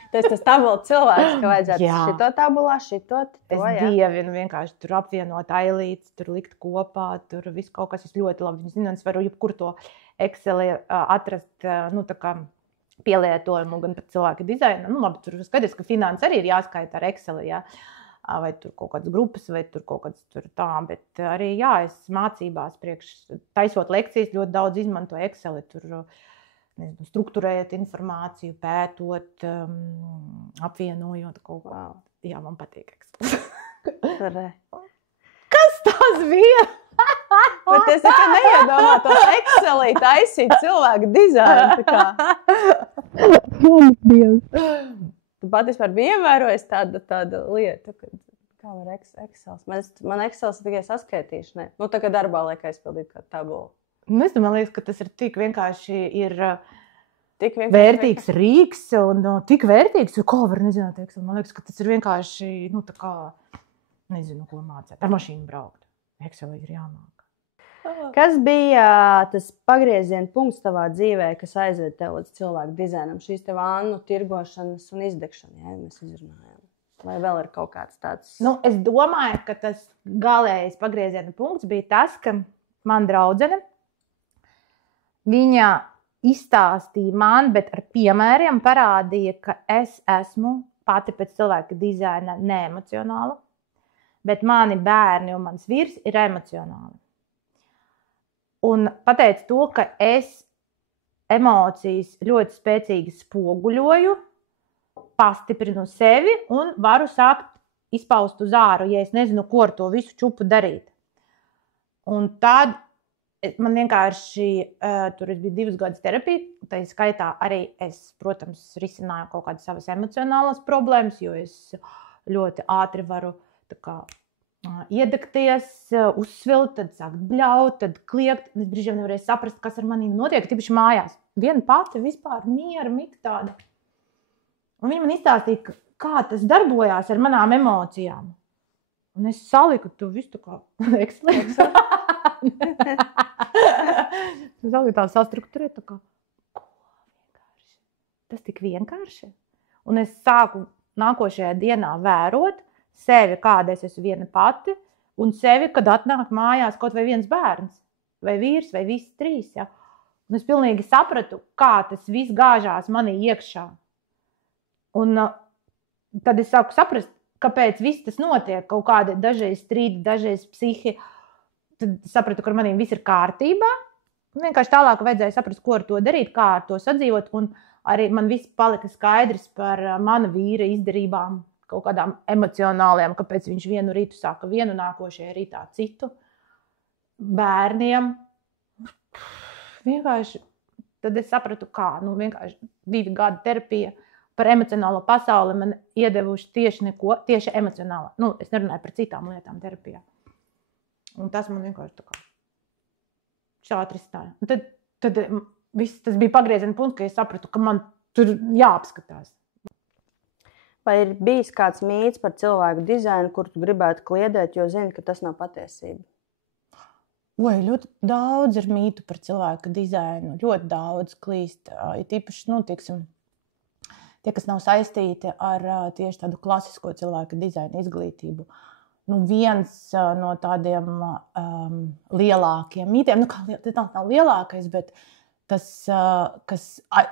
Tas tabula cilvēks, ka vajadzētu šito tabulā, šito, to, Es dievinu vienkārši tur apvienot ailītes, tur likt kopā, tur viss kaut kas, es ļoti labi zinu, un es varu jebkur to Excelī atrast, tā kā pielietojumu gan pat cilvēka dizaina. Labi, tur skaties, ka finanses arī ir jāskaita ar Excelī, vai tur kaut kādas grupas, vai tur kaut kādas tur tā, bet arī, es mācībās taisot lekcijas ļoti daudz izmantoju Exceli, tur, strukturējot informāciju, pētot, apvienojot kaut kā. Jā, man patīk Excel. Tas bija. Bet es taču neiedomātos Excelī taisīt cilvēku dizainu. Tu pat vispār bija ievērojis tādu lietu, kā var Excels. Man Excels tikai saskaitīšanai. Nu, tā kā darbā liek aizpildīt kā tabulu. Man liekas, ka tas ir tik vienkārši vērtīgs rīks un tik vērtīgs, jo kā var nezināt Excel. Man liekas, ka tas ir vienkārši, tā kā, nezinu, ko mācēt. Ar mašīnu braukt. Excel ir jāmāk. Kas bija tas pagrieziena punkts tavā dzīvē, kas aizved tev līdz cilvēku dizainam? Šīs te vānu, tirgošanas un izdegšana, ja mēs izrunājam. Vai vēl ir kaut kāds tāds? Es domāju, ka tas galējais pagrieziena punkts bija tas, ka man draudzene, viņa izstāstīja man, bet ar piemēriem parādīja, ka es esmu pati pēc cilvēka dizaina neemocionāla, bet mani bērni un mans vīrs ir emocionāli. Un pateica to, ka es emocijas ļoti spēcīgi spoguļoju, pastiprinu sevi un varu sākt izpaust uz āru, ja es nezinu, ko ar to visu čupu darīt. Un tad man vienkārši, tur es biju 2 gadus terapija, tā skaitā arī es, protams, risināju kaut kādas savas emocionālas problēmas, jo es ļoti ātri varu iedegties, uzsvilt, tad sākt bļaut, tad kliegt. Es brīžiem nevarēju saprast, kas ar manīm notiek, tīpaši mājās. Viena pati vispār miera mika tāda. Un viņa man izstāstīja, kā tas darbojās ar manām emocijām. Un es saliku to visu tā kā Excelī. Es saliku tā sastrukturēt, tā kā, ko vienkārši? Tas tik vienkārši. Un es sāku nākošajā dienā vērot sevi, kāda es esmu viena pati, un sevi, kad atnāk mājās kaut vai viens bērns, vai vīrs, vai visi 3. Ja? Un es pilnīgi sapratu, kā tas viss gāžās manī iekšā. Un tad es sāku saprast, kāpēc viss tas notiek, kaut kādi dažreiz strīdi, dažreiz psihi. Tad sapratu, ka ar manīm viss ir kārtībā. Un vienkārši tālāk vajadzēja saprast, ko ar to darīt, kā ar to sadzīvot. Un arī man viss palika skaidrs par mana vīra izdarībām, kaut kādām emocionālajām, kāpēc viņš vienu rītu sāka vienu, nākošajā rītā citu. Bērniem. Vienkārši, tad es sapratu, kā. Vienkārši 2 gadu terapija par emocionālo pasauli man iedevuši tieši emocionāli. Es nerunāju par citām lietām terapijā. Un tas man vienkārši tā kā šādi risināja. Tad viss tas bija pagrieziena punkts, ka es sapratu, ka man tur jāapskatās. Vai ir bijis kāds mīts par cilvēku dizainu, kur tu gribētu kliedēt, jo zini, ka tas nav patiesība? Ļoti daudz ir mītu par cilvēku dizainu. Ļoti daudz klīst. Ir tīpaši, tie, kas nav saistīti ar tieši tādu klasisko cilvēku dizainu izglītību. Viens no tādiem lielākiem mītiem, tas nav lielākais, bet tas, kas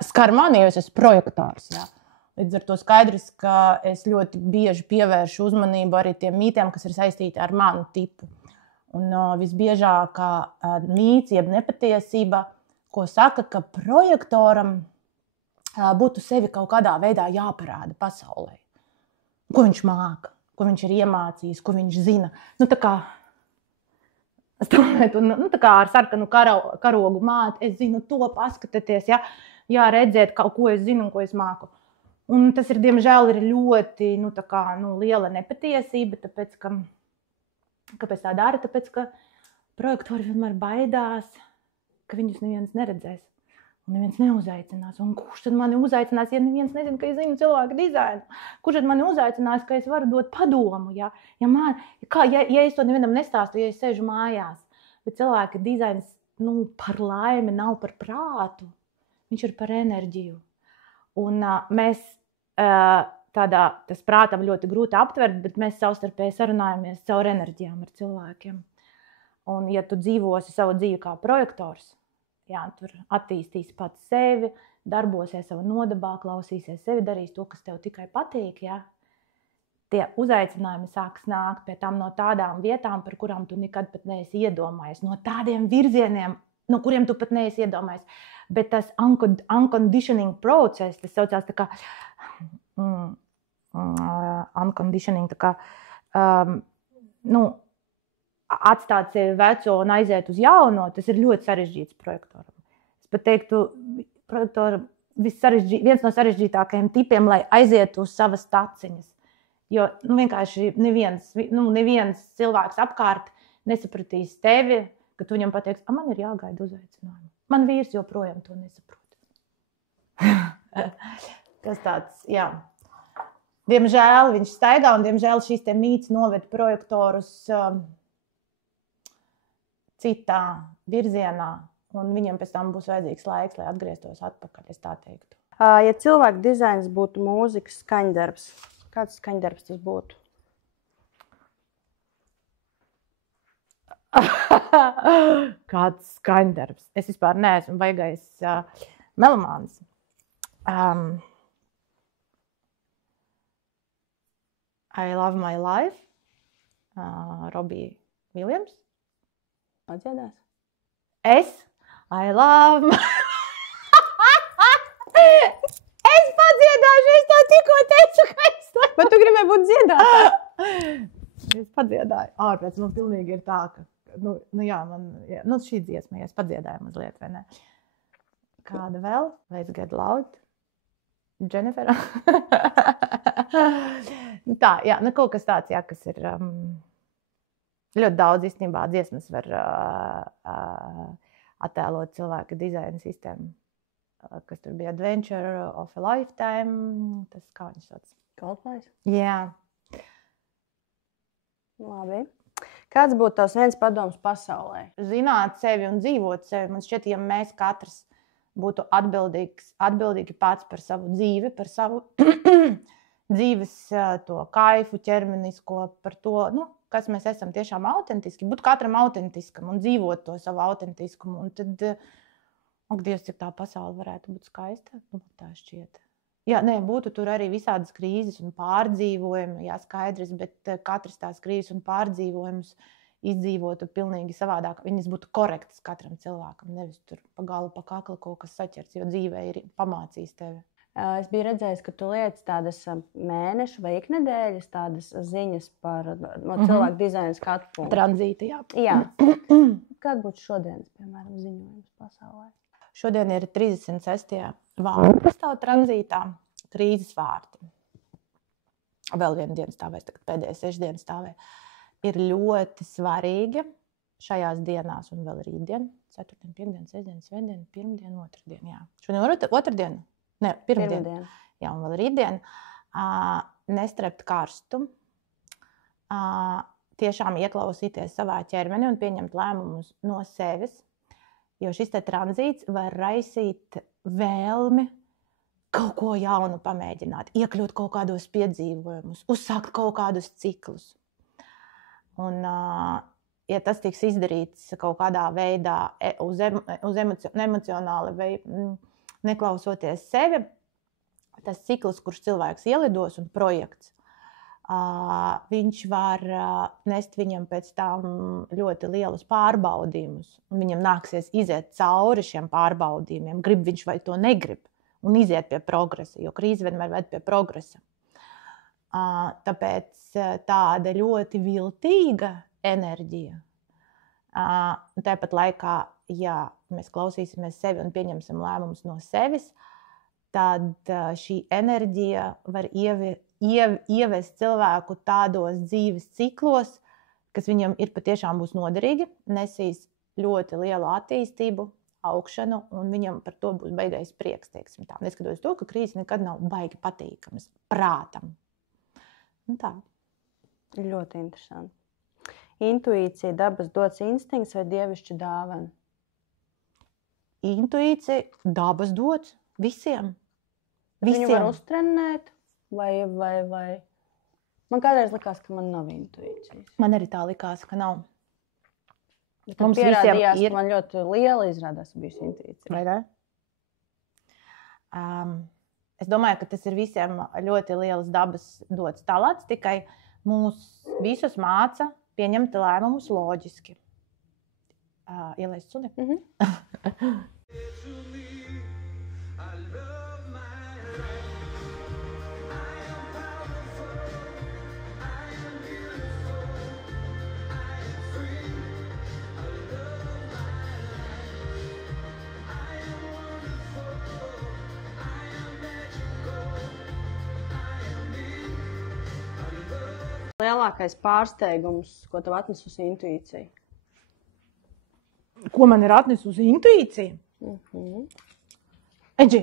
skar mani, jo es esmu projektors. Ja? Līdz ar to skaidrs, ka es ļoti bieži pievēršu uzmanību arī tiem mītiem, kas ir saistīti ar manu tipu. Un visbiežākā mīts, jeb nepatiesība, ko saka, ka projektoram būtu sevi kaut kādā veidā jāparāda pasaulē. Ko viņš māca, ko viņš ir iemācījis, ko viņš zina. Tā kā ar sarkanu karogu māti, es zinu to, paskatieties, jā, redzēt, ko es zinu un ko es māku. Un tas ir, diemžēl, ir ļoti liela nepatiesība, tāpēc, kāpēc tā dara? Tāpēc, ka projektori vienmēr baidās, ka viņus neviens neredzēs un neviens neuzaicinās. Un kurš tad mani uzaicinās, ja neviens nezina, ka es zinu cilvēku dizainu? Kurš tad mani uzaicinās, ka es varu dot padomu? Ja es to nevienam nestāstu, ja es sēžu mājās? Bet cilvēka dizains par laimi nav par prātu, viņš ir par enerģiju. Un mēs tas prātam ļoti grūti aptvert, bet mēs savstarpēji sarunājamies caur enerģijām ar cilvēkiem. Un ja tu dzīvosi savu dzīvi kā projektors, tur attīstīs pats sevi, darbosies savā nodabā, klausīsies sevi, darīs to, kas tev tikai patīk, tie uzaicinājumi sāks nākt pie tam no tādām vietām, par kurām tu nekad pat neesi iedomājies, no tādiem virzieniem, no kuriem tu pat neesi iedomājies. Bet tas unconditioning process, tas saucās tā kā unconditioning, tā kā, atstāt sevi veco un aiziet uz jauno, tas ir ļoti sarežģīts projektoram. Es pat teiktu, projektoram viens no sarežģītākajiem tipiem, lai aizietu uz savas taciņas. Jo vienkārši neviens cilvēks apkārt nesapratīs tevi, ka tu viņam pateiks, man ir jāgaida uzaicinājumu. Man vīrs joprojām to nesaprot. Tas tāds, jā. Diemžēl viņš staigā un diemžēl šīs te mīts noved projektorus citā virzienā un viņam pēc tam būs vajadzīgs laiks, lai atgrieztos atpakaļ, es tā teiktu. Ja cilvēku dizains būtu mūzikas skaņdarbs, kāds skaņdarbs tas būtu? Kāds skaņdarbs? Es vispār neesmu baigais melomāns. I Love My Life, Robbie Williams. Padziedās? Es? I love my... Es padziedāšu, es tev tikko teicu, ka es to... Bet tu gribēji būt dziedātā? Es padziedāju. Ārpēc, pilnīgi ir tā, ka... šī dziesma, ja es padziedāju mazliet, vai ne? Kāda vēl? Let's Get Loud. Jennifer. Tā, jā, kaut kas tāds, jā, kas ir ļoti daudz īstenībā dziesmas var attēlot cilvēka dizaina sistēmu, kas tur bija Adventure of a Lifetime, tas kā viņš sauc? Coldplay? Jā. Labi. Kāds būtu tavs viens padoms pasaulē? Zināt sevi un dzīvot sevi. Man šķiet, ja mēs katrs būtu atbildīgi pats par savu dzīvi, par savu dzīves to kaifu, ķermenisko, par to, kas mēs esam tiešām autentiski, būt katram autentiskam un dzīvot to savu autentiskumu. Un tad, Dievs, cik tā pasaule varētu būt skaista, tā šķiet. Jā, būtu tur arī visādas krīzes un pārdzīvojumi, jā, skaidrs, bet katrs tās krīzes un pārdzīvojumus izdzīvotu pilnīgi savādāk. Viņas būtu korektas katram cilvēkam, nevis tur pa galu, pa kakli kaut kas saķerts, jo dzīvē ir pamācījis tevi. Es biju redzējis, ka tu liec tādas mēnešu vai iknedēļas tādas ziņas par cilvēku dizaina skatu punktu. Tranzīti, jā. Jā. Kāda būtu šodienas, piemēram, ziņojums pasaulē? Šodien ir 36. vārdi, kas stāv tranzītā, krīzes vārdi. Vēl viena diena stāvēs, tagad pēdējais 6 dienas stāvē. Ir ļoti svarīgi šajās dienās un vēl rītdien, 4. 5. 6. Svētdien, 1. 2. Jā. Šodien otrdiena? Ne, pirmdiena. Jā, un vēl rītdien. Nestrept karstu, tiešām ieklausīties savā ķermeni un pieņemt lēmumus no sevis. Jo šis te tranzīts var raisīt vēlmi kaut ko jaunu pamēģināt, iekļūt kaut kādos piedzīvojumus, uzsākt kaut kādus ciklus. Un, ja tas tiks izdarīts kaut kādā veidā emocionāli vai neklausoties sevi, tas cikls, kurš cilvēks ielidos un projekts, viņš var nest viņam pēc tam ļoti lielus pārbaudījumus. Un viņam nāksies iziet cauri šiem pārbaudījumiem, grib viņš vai to negrib, un iziet pie progresa, jo krīze vienmēr ved pie progresa. Tāpēc tāda ļoti viltīga enerģija. Tāpat laikā, ja mēs klausīsimies sevi un pieņemsim lēmumus no sevis, tad šī enerģija var ievest cilvēku tādos dzīves ciklos, kas viņam ir patiešām būs noderīgi, nesīs ļoti lielu attīstību, augšanu, un viņam par to būs baigais prieks, teiksim tā. Neskatoties to, ka krīzes nekad nav baigi patīkamas prātam. Un tā. Ļoti interesanti. Intuīcija, dabas dots instinkts vai dievišķa dāvana? Intuīcija, dabas dots visiem. Viņu var uztrenēt? Vai? Man kādreiz likās, ka man nav intuīcijas. Man arī tā likās, ka nav. Mums pierādījās, ka man ļoti liela izrādās bijusi intuīcija. Vai ne? Es domāju, ka tas ir visiem ļoti lielas dabas dots talants, tikai mūs visus māca pieņemt lēmumus loģiski. Ielaist suni? lielākais pārsteigums, ko tev atnesusi intuīcija? Ko man ir atnesusi intuīcija? Eģi,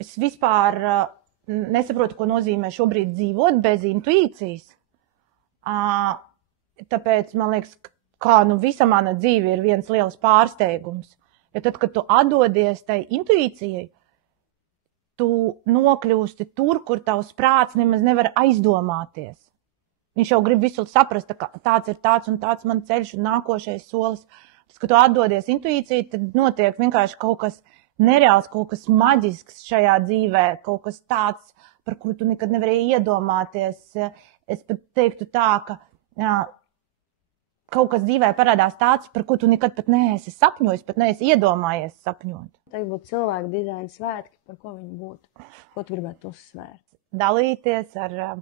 es vispār nesaprotu, ko nozīmē šobrīd dzīvot bez intuīcijas. Tāpēc, man liekas, kā visa mana dzīve ir viens liels pārsteigums. Jo tad, kad tu atdodies tai intuīcijai, tu nokļūsti tur, kur tavs prāts nemaz nevar aizdomāties. Viņš jau grib visu saprast, ka tāds ir tāds un tāds man ceļš un nākošais solis. Tas, kad tu atdodies intuīcijai, tad notiek vienkārši kaut kas nereāls, kaut kas maģisks šajā dzīvē, kaut kas tāds, par kuru tu nekad nevarēji iedomāties. Es pat teiktu tā, ka kaut kas dzīvē parādās tāds, par ko tu nekad pat neesi sapņojis, pat neesi iedomājies sapņot. Tagad būtu cilvēku dizaina svētki, par ko viņi būtu? Ko tu gribētu uzsvērt? Dalīties ar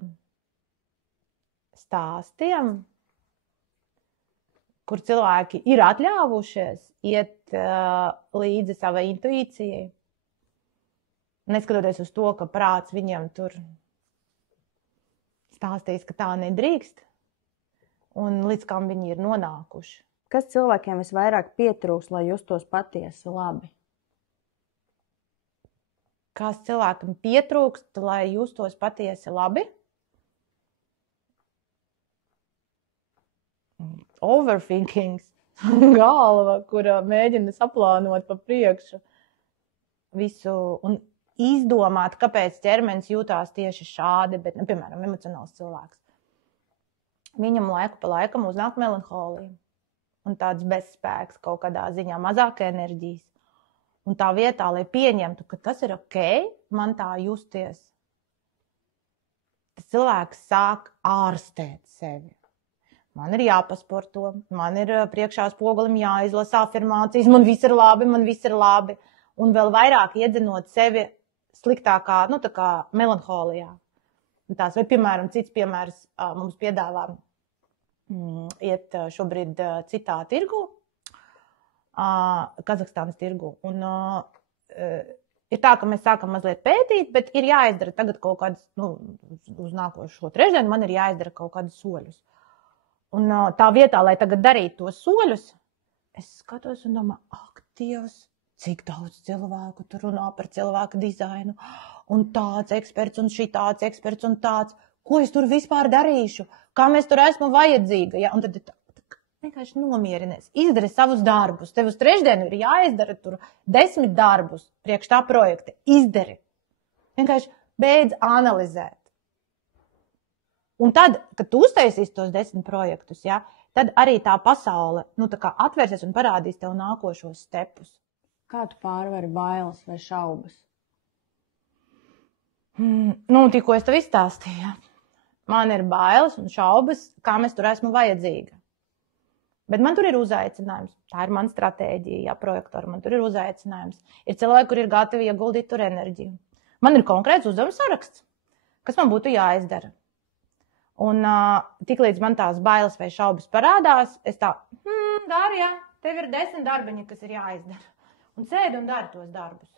stāstiem, kur cilvēki ir atļāvušies iet līdzi savai intuīcijai, neskatoties uz to, ka prāts viņiem tur stāstīs, ka tā nedrīkst, un līdz kam viņi ir nonākuši. Kas cilvēkiem visvairāk pietrūks, lai justos patiesi labi? Kas cilvēkam pietrūkst, lai justos patiesi labi? Overthinkings, galva, kura mēģina saplānot pa priekšu visu un izdomāt, kāpēc ķermenis jūtās tieši šādi, bet, piemēram, emocionāls cilvēks. Viņam laiku pa laikam uznāk melanholija un tāds bezspēks kaut kādā ziņā, mazāk enerģijas. Un tā vietā, lai pieņemtu, ka tas ir ok, man tā justies, tas cilvēks sāk ārstēt sevi. Man ir jāpasporto, man ir priekšā spogulim jāizlasa afirmācijas, man viss ir labi, man viss ir labi. Un vēl vairāk iedzinot sevi sliktākā, tā kā melanholijā. Tās, vai, piemēram, cits piemērs mums piedāvā iet šobrīd citā tirgu, Kazahstānas tirgu. Un ir tā, ka mēs sākam mazliet pētīt, bet ir jāizdara tagad kaut kādas, uz nākošo trešdienu man ir jāizdara kaut kādus soļus. Un tā vietā, lai tagad darītu tos soļus, es skatos un domāju, ak, Dievs, cik daudz cilvēku tur runā par cilvēku dizainu, un tāds eksperts, un šitāds eksperts, un tāds, ko es tur vispār darīšu, kā mēs tur esmu vajadzīga, ja? Un tad vienkārši nomierinies, izdari savus darbus, tev uz trešdienu ir jāizdara tur 10 darbus priekš tā projekta, izdari, vienkārši beidz analizēt. Un tad, kad tu uztaisīsi tos 10 projektus, ja, tad arī tā pasaule tā kā atvērsies un parādīs tev nākošos stepus. Kā tu pārvari bailes vai šaubas? Tikko es tev izstāstīju. Man ir bailes un šaubas, kā mēs tur esmu vajadzīga. Bet man tur ir uzaicinājums. Tā ir mana stratēģija, ja, projektori. Man tur ir uzaicinājums. Ir cilvēki, kur ir gatavi ieguldīt tur enerģiju. Man ir konkrēts uzdevums saraksts, kas man būtu jāizdara. Un tiklīdz man tās bailes vai šaubas parādās, es tā, Darja, tev ir 10 darbiņi, kas ir jāizdara. Un sēdi un dari tos darbus.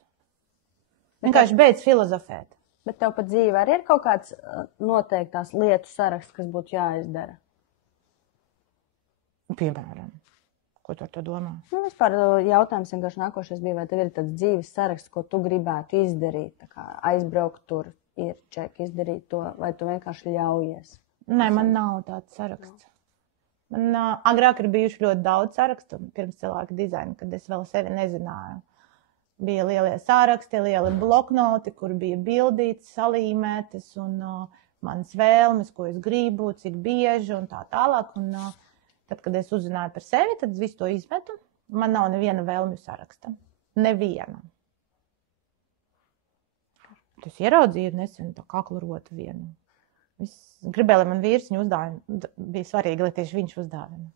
Vienkārši beidz filozofēt. Bet tev pat dzīvē arī ir kaut kāds noteiktās lietu saraksts, kas būtu jāizdara? Piemēram, ko tu ar to domā? Vispār jautājums vienkārši nākošais bija, vai tev ir tāds dzīves saraksts, ko tu gribētu izdarīt, tā kā aizbraukt tur, ir čeki izdarīt to, vai tu vienkārši ļaujies? Nē, man nav tāds saraksts. Man agrāk ir bijuši ļoti daudz sarakstu pirms cilvēka dizaina, kad es vēl sevi nezināju. Bija lielie sāraksti, lieli bloknoti, kur bija bildītas, salīmētas un manas vēlmes, ko es gribu, cik bieži un tā tālāk. Un tad, kad es uzzināju par sevi, tad visu to izmetu. Man nav neviena vēlmju saraksta. Neviena. Es ieraudzīju nesen tā kaklu rotu vienu. Es gribēju, lai man vīrs viņu uzdāvina. Bija svarīgi, lai tieši viņš uzdāvina.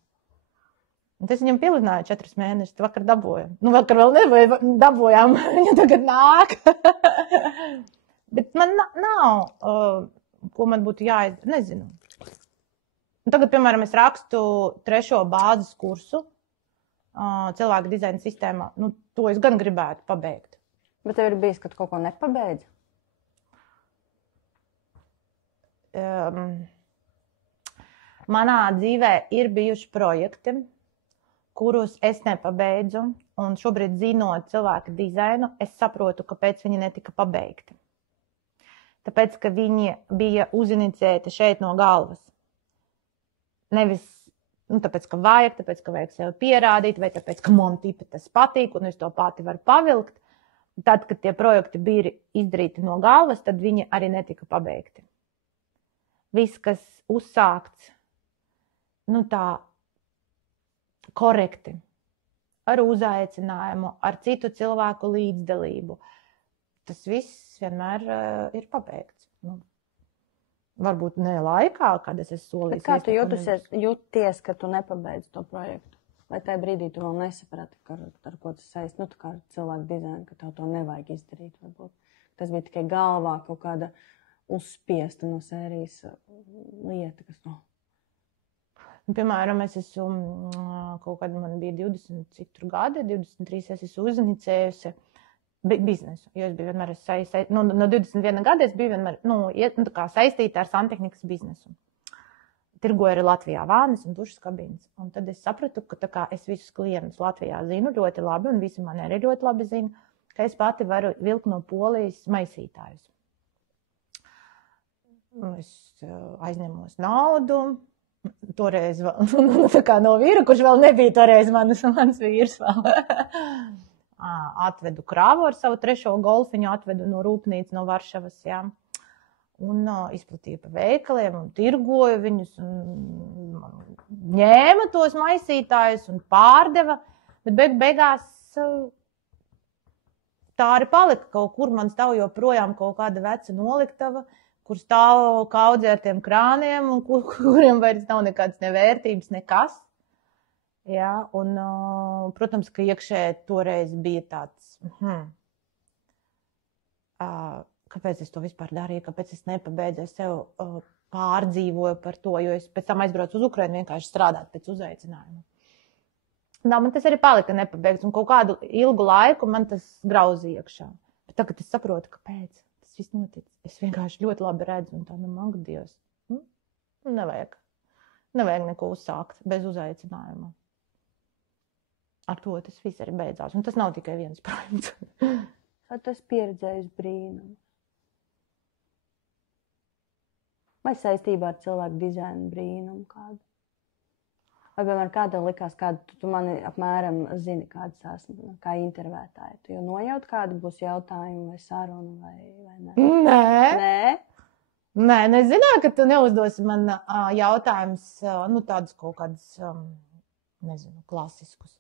Un es viņam pielidināju 4 mēnešus, vakar dabūju. Vakar vēl dabūjām, viņa tagad nāk. Bet man nav, ko man būtu jāizdara, nezinu. Un tagad, piemēram, es rakstu 3. bāzes kursu cilvēku dizaina sistēmā. To es gan gribētu pabeigt. Bet tev ir bijis, ka tu kaut ko nepabeidzi? manā dzīvē ir bijuši projekti, kurus es nepabeidzu, un šobrīd zinot cilvēka dizainu, es saprotu, kāpēc viņi netika pabeigti. Tāpēc, ka viņi bija uzinicēti šeit no galvas. Nevis, tāpēc, ka vajag sevi pierādīt, vai tāpēc, ka man tipi tas patīk, un es to pati varu pavilkt. Tad, kad tie projekti bija izdarīti no galvas, tad viņi arī netika pabeigti. Viss, kas uzsākts, tā korekti, ar uzaicinājumu, ar citu cilvēku līdzdalību, tas viss vienmēr ir pabeigts. Varbūt ne laikā, kad es esmu solījis. Kā tu jūties, ka tu nepabeidz to projektu? Vai tajā brīdī tu vēl nesaprati, ar ko tas saist? Kā cilvēku dizainu, ka tev to nevajag izdarīt, varbūt. Tas bija tikai galvā kaut kāda uzspiesta no sērijas lieta, kas Piemēram, es esmu kaut kad man bija 20 citu gadi, 23 es esmu uzinicējusi biznesu, jo es biju vienmēr no 21 gada es biju vienmēr saistīta ar santehnikas biznesu. Tirgoju arī Latvijā vānas un dušas kabīnes. Un tad es sapratu, ka es visus klientus Latvijā zinu ļoti labi, un visi mani arī ļoti labi zina, ka es pati varu vilkt no Polijas maisītājus. Es aizņemos naudu, toreiz no vīra, kurš vēl nebija toreiz mans vīrs vēl. Atvedu kravu ar savu 3. golfiņu, atvedu no rūpnīcas no Varšavas, jā. Un izplatīju pa veikaliem un tirgoju viņus un ņēma tos maisītājus un pārdeva, bet beigās tā arī palika kaut kur. Man stāv joprojām kaut kāda veca noliktava, kur stāv kaudze ar tiem krāniem un kuriem vairs nav nekādas nevērtības, nekas. Jā, un, protams, ka iekšē toreiz bija tāds, kāpēc es to vispār darīju, kāpēc es nepabeidzu, es sev pārdzīvoju par to, jo es pēc tam aizbraucu uz Ukrainu vienkārši strādāt pēc uzaicinājuma. Man tas arī palika nepabeigts, un kaut kādu ilgu laiku man tas grauzīja iekšā. Bet tagad es saprotu, kāpēc tas viss notic. Es vienkārši ļoti labi redzu, un tā, mangu Dievs, nevajag neko uzsākt bez uzaicinājuma. Ar to tas viss arī beidzās, un tas nav tikai viens projekts. Vai tu esi pieredzējis brīnumu? Vai saistībā ar cilvēku dizainu brīnumu kādu? Vai, piemēram, kādam likās, kādu tu mani apmēram zini, kādas esmu, kā intervētāja? Tu jau nojaut, kāda būs jautājumi vai saruna vai ne? Nē, es zināju, ka tu neuzdosi man jautājumus, tādus kaut kādus, klasiskus.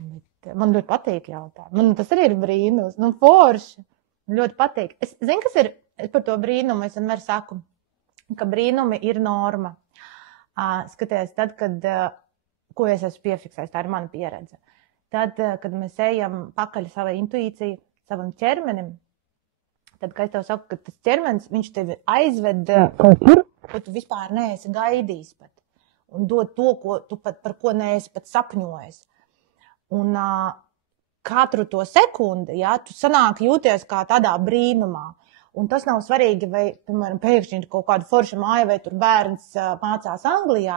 Bet man ļoti patīk jautājumi. Tas arī ir brīnums, forši. Man ļoti patīk. Es zinu, kas ir par to brīnumu. Es vienmēr saku, ka brīnumi ir norma. Skaties, tad, kad, ko es esmu piefiksējis, tā ir mana pieredze. Tad, kad mēs ejam pakaļ savai intuīcijai, savam ķermenim, tad, kā es tev saku, ka tas ķermenis, viņš tevi aizved kaut kur, ko tu vispār neesi gaidījis pat. Un dod to, par ko neesi pat sapņojis. Un katru to sekundi, tu sanāk jūties kā tādā brīnumā. Un tas nav svarīgi, vai, piemēram, pēkšņi ir kaut kāda forša māja, vai tur bērns mācās Anglijā,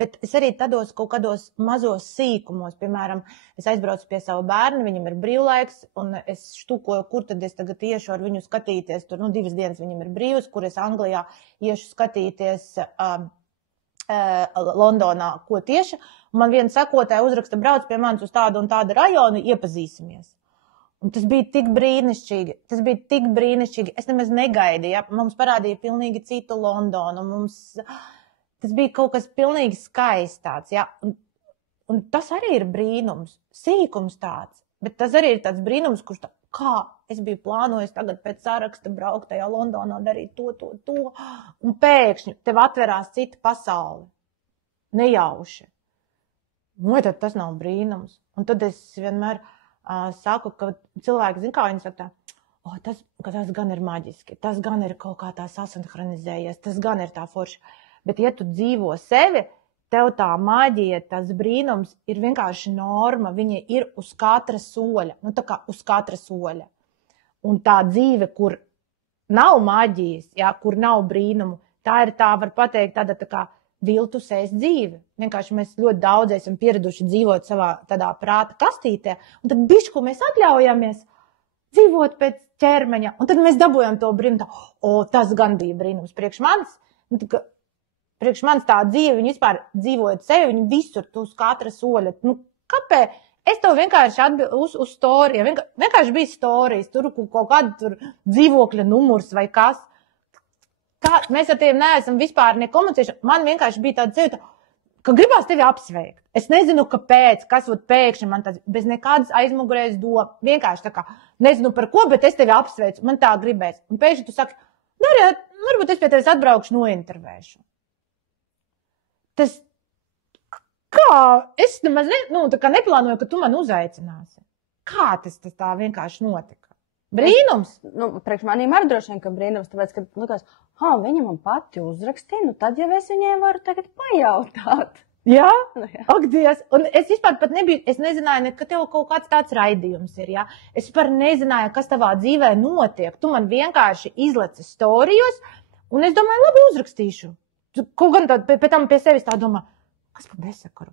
bet es arī tādos kaut kādos mazos sīkumos, piemēram, es aizbraucu pie savu bērnu, viņam ir brīvlaiks, un es štukoju, kur tad es tagad iešu ar viņu skatīties, tur, 2 dienas viņam ir brīvs, kur es Anglijā iešu skatīties Londonā, ko tieši. Man viena sekotāja uzraksta, brauc pie manis uz tādu un tādu rajonu, iepazīsimies. Un tas bija tik brīnišķīgi. Es nemaz negaidīju, mums parādīja pilnīgi citu Londonu, tas bija kaut kas pilnīgi skaistāts, un tas arī ir brīnums, sīkums tāds, bet tas arī ir tāds brīnums, kurš kā es biju plānojis tagad pēc saraksta braukt tajā Londonā, darīt to, un pēkšņi tev atverās cita pasaule, nejauši. Vai tad tas nav brīnums? Un tad es vienmēr saku, ka cilvēki zina, kā viņi saka tā, tas gan ir maģiski, tas gan ir kaut kā tā sasinhronizējies, tas gan ir tā forši. Bet ja tu dzīvo sevi, tev tā maģija, tas brīnums ir vienkārši norma, viņa ir uz katra soļa, tā kā uz katra soļa. Un tā dzīve, kur nav maģijas, jā, kur nav brīnumu. Tā ir tā, var pateikt, tāda tā kā viltusēs dzīve. Vienkārši mēs ļoti daudz esam pieraduši dzīvot savā tādā prāta kastītē, un tad bišķi, ko mēs atļaujamies dzīvot pēc ķermeņa, un tad mēs dabūjam to brīnumu, tas gan bija brīnums priekš manis. Priekš manis tā dzīve, viņi vispār dzīvojot sevi, viņi visur, tu uz katra soļa. Kāpēc? Es tev vienkārši atbildu uz storiju, vienkārši bija storijas, tur kaut kāda tur dzīvokļa numurs vai kas. Mēs ar tiem neesam vispār nekomunicējuši. Man vienkārši bija tāda sajūta, ka gribās tevi apsveikt. Es nezinu, kāpēc, kas pēkšņi man tāds, bez nekādas aizmugurējas doma. Vienkārši tā kā, nezinu par ko, bet es tevi apsveicu. Man tā gribēs. Un pēkšņi tu saki, varbūt es pie tevis atbraukšu, nointervēšu. Tas, kā, es nemaz neplānoju, ka tu man uzaicināsi. Kā tas tā vienkārši notika? Brīnums? Priekš manīm arī droši vien, ka brīnums, tāpēc, ka likās, viņa man pati uzrakstīja, tad jau es viņai varu tagad pajautāt. Jā? Ak, Dievs! Un es vispār pat nebiju, es nezināju, ka tev kaut kāds tāds raidījums ir, jā? Es vispār nezināju, kas tavā dzīvē notiek. Tu man vienkārši izleci storijos, un es domāju, labi, uzrakstīšu. Kaut gan pēc tam pie sevis tā domā, kas pa bezsakaru?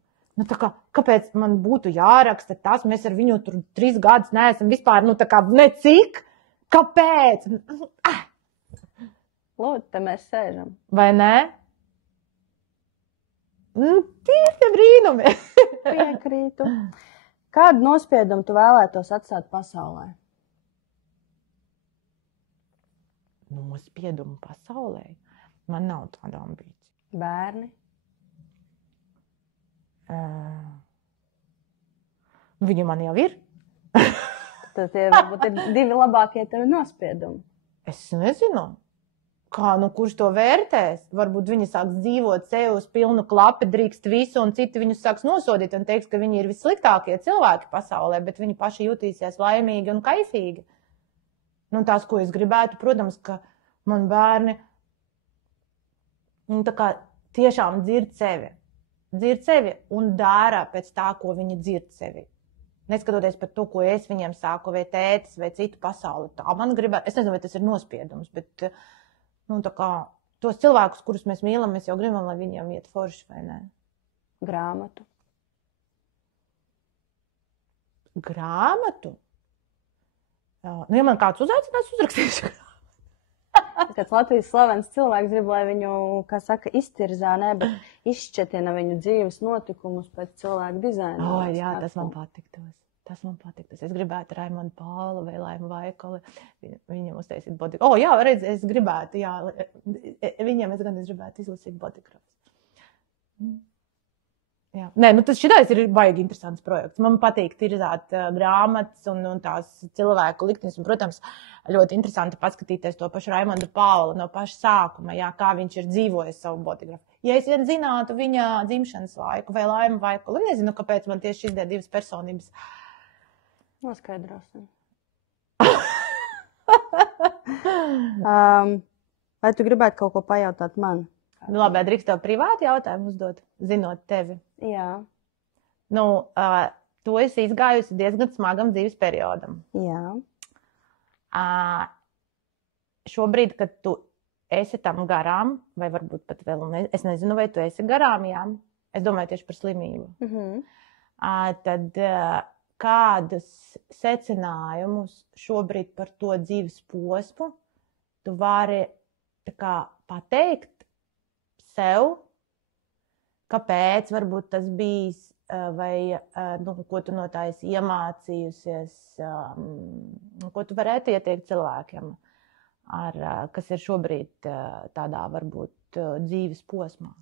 Kāpēc man būtu jāraksta tas? Mēs ar viņu tur 3 gadus neesam vispār, necik? Kāpēc? Lūdzu, te mēs sēžam. Vai ne? Tie ir brīnumi. Piekrītu. Kādu nospiedumu tu vēlētos atstāt pasaulē? Nospiedumu pasaulē? Man nav tāda ambīcija. Bērni? Viņi man jau ir. Tad tie varbūt ir 2 labākie tevi nospiedumi. Es nezinu. Kā, kurš to vērtēs? Varbūt viņi sāks dzīvot sev uz pilnu klapi, drīkst visu, un citi viņus sāks nosodīt un teiks, ka viņi ir vissliktākie cilvēki pasaulē, bet viņi paši jutīsies laimīgi un kaifīgi. Tās, ko es gribētu, protams, ka man bērni tiešām dzird sevi un dara pēc tā, ko viņi dzird sevi. Neskatoties par to, ko es viņiem sāku, vai tētis, vai citu pasauli. Tā man gribētu, es nezinu, vai tas ir nospiedums, bet tos cilvēkus, kurus mēs mīlam, mēs jau gribam, lai viņiem iet forši, vai ne? Grāmatu? Grāmatu? Ja man kāds uzaicinās, uzrakstīšu. Kāds Latvijas slavens cilvēks grib, lai viņu, kā saka, iztirzā, bet izšķetina viņu dzīves notikumus pēc cilvēku dizaina. Jā, tas man patiktos. Es gribētu Raimondu Pālu vai Laimu Vaikoli. Viņam uztaisīt bodygrafs. Jā, redz, es gribētu, jā. Viņiem es gribētu izlasīt bodygrafs. Jā. Nē, šitais ir baigi interesants projekts. Man patīk tirzāt grāmatas un tās cilvēku liktenes. Un, protams, ļoti interesanti paskatīties to pašu Raimondu Pālu no paša sākuma, jā, kā viņš ir dzīvojis savu bodygrafu. Ja es vien zinātu viņa dzimšanas laiku vai Laimu Vaikoli, nezinu, kāpēc man tieši šīs 2 personības. Noskaidrosim. Vai tu gribētu kaut ko pajautāt man? Labi, drīkst tev privāti jautājumu uzdot, zinot tevi. Jā. Tu esi izgājusi diezgan smagam dzīves periodam. Jā. Šobrīd, kad tu esi tam garām, vai varbūt pat vēl, es nezinu, vai tu esi garām, jā. Es domāju tieši par slimību. Tad kādus secinājumus šobrīd par to dzīves posmu tu vari pateikt sev, kāpēc varbūt tas bijis, vai ko tu no tā esi iemācījusies, ko tu varētu ieteikt cilvēkiem, kas ir šobrīd tādā varbūt dzīves posmā?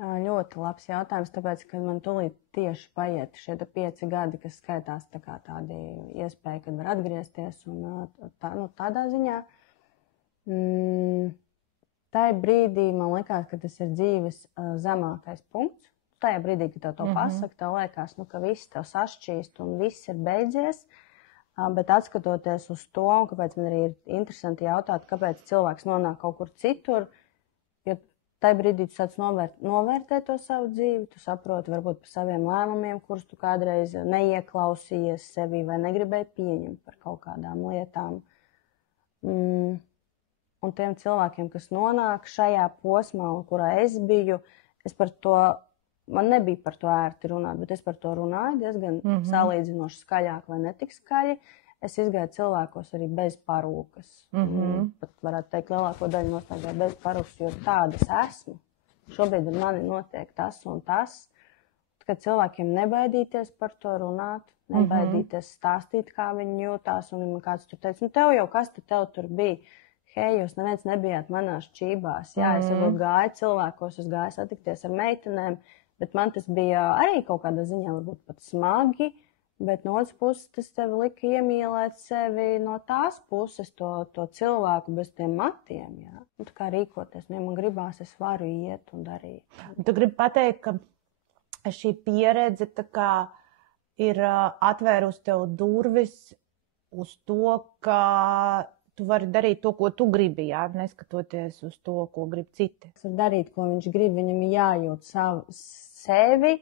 Ļoti labs jautājums, tāpēc, ka man tūlīt tieši paiet šie 5 gadi, kas skaitās tādi iespēja, kad var atgriezties un tādā ziņā. Tajā brīdī man liekas, ka tas ir dzīves zemākais punkts. Tajā brīdī, kad tev to pasaka, tev liekas, ka viss tev sašķīst un viss ir beidzies. Bet atskatoties uz to, un kāpēc man arī ir interesanti jautāt, kāpēc cilvēks nonāk kaut kur citur, jo tajā brīdī tu sāc novērtēt to savu dzīvi, tu saproti varbūt par saviem lēmumiem, kurus tu kādreiz neieklausījies sevi vai negribēji pieņemt par kaut kādām lietām. Un tiem cilvēkiem, kas nonāk šajā posmā, un kurā es biju, es par to, man nebija par to ērti runāt, bet es par to runāju diezgan salīdzinoši skaļāk vai netik skaļi. Es izgāju cilvēkos arī bez parūkas. Pat varētu teikt, lielāko daļu nostaigāju bez parūkas, jo tādas esmu. Šobrīd ar mani notiek tas un tas. Kad cilvēkiem nebaidīties par to runāt, nebaidīties stāstīt, kā viņi jūtās, un man kāds tur teica, nu tev jau kas tev tur bija? Hei, jūs neviens nebijāt manās čībās. Jā, es varbūt gāju cilvēkos, es gāju satikties ar meitenēm, bet man tas bija arī kaut kādā ziņā varbūt pat smagi, bet no otras puses tas tev lika iemīlēt sevi no tās puses, to cilvēku bez tiem matiem, jā. Un tā kā rīkoties, ja man gribās, es varu iet un darīt. Tu gribi pateikt, ka šī pieredze tā kā ir atvērusi tev durvis uz to, ka tu vari darīt to, ko tu gribi, jā, neskatoties uz to, ko grib citi. Es varu darīt, ko viņš grib, viņam ir jājūt sevi,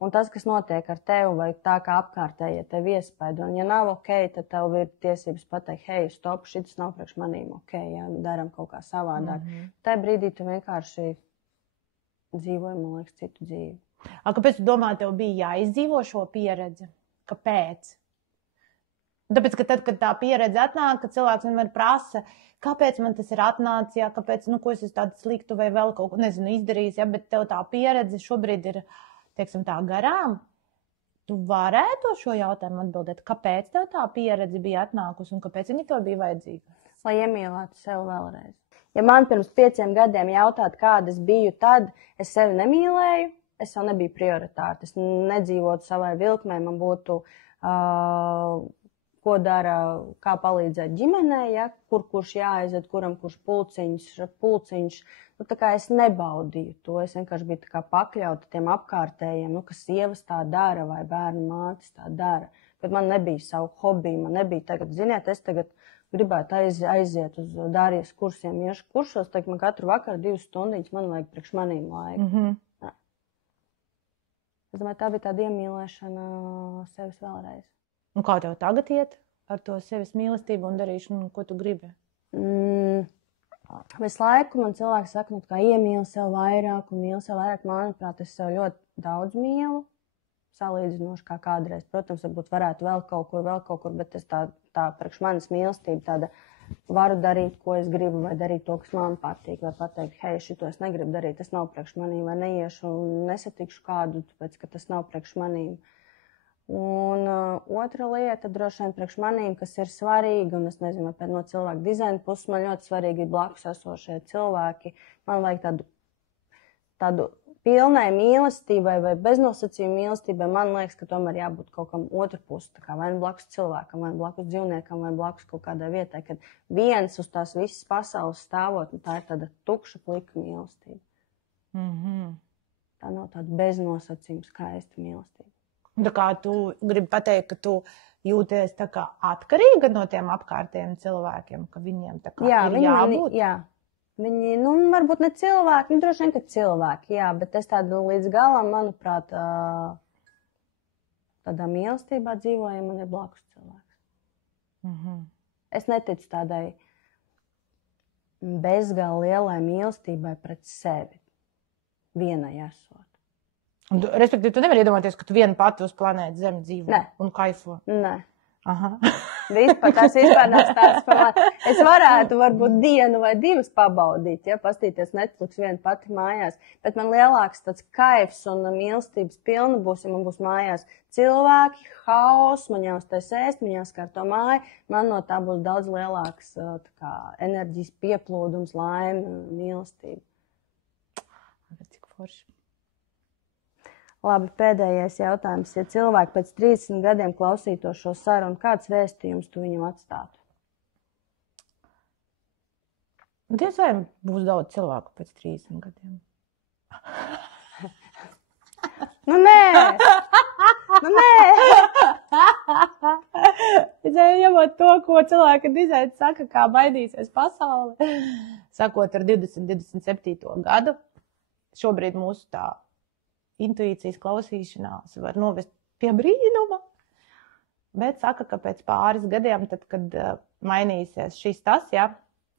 un tas, kas notiek ar tevi, vai tā kā apkārtējie tevi iespaido. Un ja nav ok, tad tev ir tiesības pateikt, hei, stop, šis nav priekš manīm ok, jā, daram kaut kā savādāk. Tajā brīdī tu vienkārši dzīvoji, man liekas, citu dzīvi. Kāpēc tu domā, tev bija jāizdzīvo šo pieredzi? Kāpēc? Tāpēc, ka tad, kad tā pieredze atnāk, kad cilvēks vienmēr prasa, kāpēc man tas ir atnācis, jā, kāpēc, ko es tādu sliktu vai vēl kaut ko, nezinu, izdarījis, jā, bet tev tā pieredze šobrīd ir, teiksim, tā garām. Tu varētu šo jautājumu atbildēt, kāpēc tev tā pieredze bija atnākusi un kāpēc viņa tev bija vajadzīga? Lai iemīlētu sevi vēlreiz. Ja man pirms 5 gadiem jautātu, kāda es biju tad, es sevi nemīlēju, es jau nebiju prioritāte. Es nedzīvotu savai vilkmē, man būtu, ko dara, kā palīdzēt ģimenei, ja? Kurš jāaiziet, kuram kurš pulciņš. Nu, tā kā es nebaudīju to, es vienkārši biju tā kā pakļauta tiem apkārtējiem, kas sievas tā dara vai bērnu mātes tā dara. Bet man nebija savu hobiju, man nebija tagad, ziniet, es tagad gribētu aiziet uz Dārijas kursiem, iešu kursos, tagad man katru vakaru 2 stundiņas, man vajag priekš manīm laiku. Es domāju, tā bija tāda iemīlēšana sevis vēlreiz. Un kā tev tagad iet ar to sevis mīlestību un darīšanu, ko tu gribi? Visu laiku man cilvēki saka, nu, kā iemīli sev vairāk un mīli sev vairāk. Manuprāt, es sev ļoti daudz mīlu, salīdzinoši kā kādreiz. Protams, varbūt varētu vēl kaut kur, bet es tā priekš manas mīlestība tāda varu darīt, ko es gribu, vai darīt to, kas man patīk, vai pateikt, hei, šito es negribu darīt, tas nav priekš manīm, vai neiešu un nesatikšu kādu, tāpēc, ka tas nav priekš manīm. Un otra lieta, droši vien priekš manīm, kas ir svarīga, un es nezinu, vai no cilvēku dizaina puses man ļoti svarīgi ir blakus esošie cilvēki. Man vajag tādu pilnai mīlestībai vai beznosacījumu mīlestībai. Man liekas, ka tomēr jābūt kaut kam otru pusi, tā kā vai blakus cilvēkam, vai blakus dzīvniekam, vai blakus kaut kādai vietai, kad viens uz tās visas pasaules stāvot, un tā ir tāda tukša plika mīlestība. Tā nav tāda beznosacījuma skaista mīlestība. Tā kā tu gribi pateikt, ka tu jūties tā kā atkarīga no tiem apkārtējiem cilvēkiem, ka viņiem tā kā ir jābūt? Jā. Viņi, varbūt ne cilvēki, droši vien, ka cilvēki, jā, bet es tādu līdz galam, manuprāt, tādā mīlestībā dzīvoju, ja man ir blakus cilvēks. Es neticu tādai bezgala lielai mīlestībai pret sevi, vienai esot. Respektīvi, tu nevari iedomāties, ka tu viena pati uz planētas Zemi dzīvo un kaifo? Nē. Aha. Tas vispār nav stāsts par mani. Es varētu varbūt 1 vai 2 pabaudīt, ja, pastīties Netflix viena pati mājās, bet man lielāks tāds kaifs un mīlestības pilna būs, ja man būs mājās cilvēki, haoss, man jāuztais ēst, man jāskārto māju, man no tā būs daudz lielāks tā kā enerģijas pieplūdums, laime, mīlestība. Cik forši. Labi, pēdējais jautājums. Ja cilvēki pēc 30 gadiem klausītos šo sarunu, kāds vēstījums tu viņam atstātu? Diez vai būs daudz cilvēku pēc 30 gadiem? Nē! Ņemot to, ko cilvēka dizaini saka, kā baidīsies pasauli, sakot ar 2027. gadu, šobrīd mūsu tā intuīcijas klausīšanās var novest pie brīnuma. Bet saka, ka pēc pāris gadiem, tad, kad mainīsies šis tas, ja,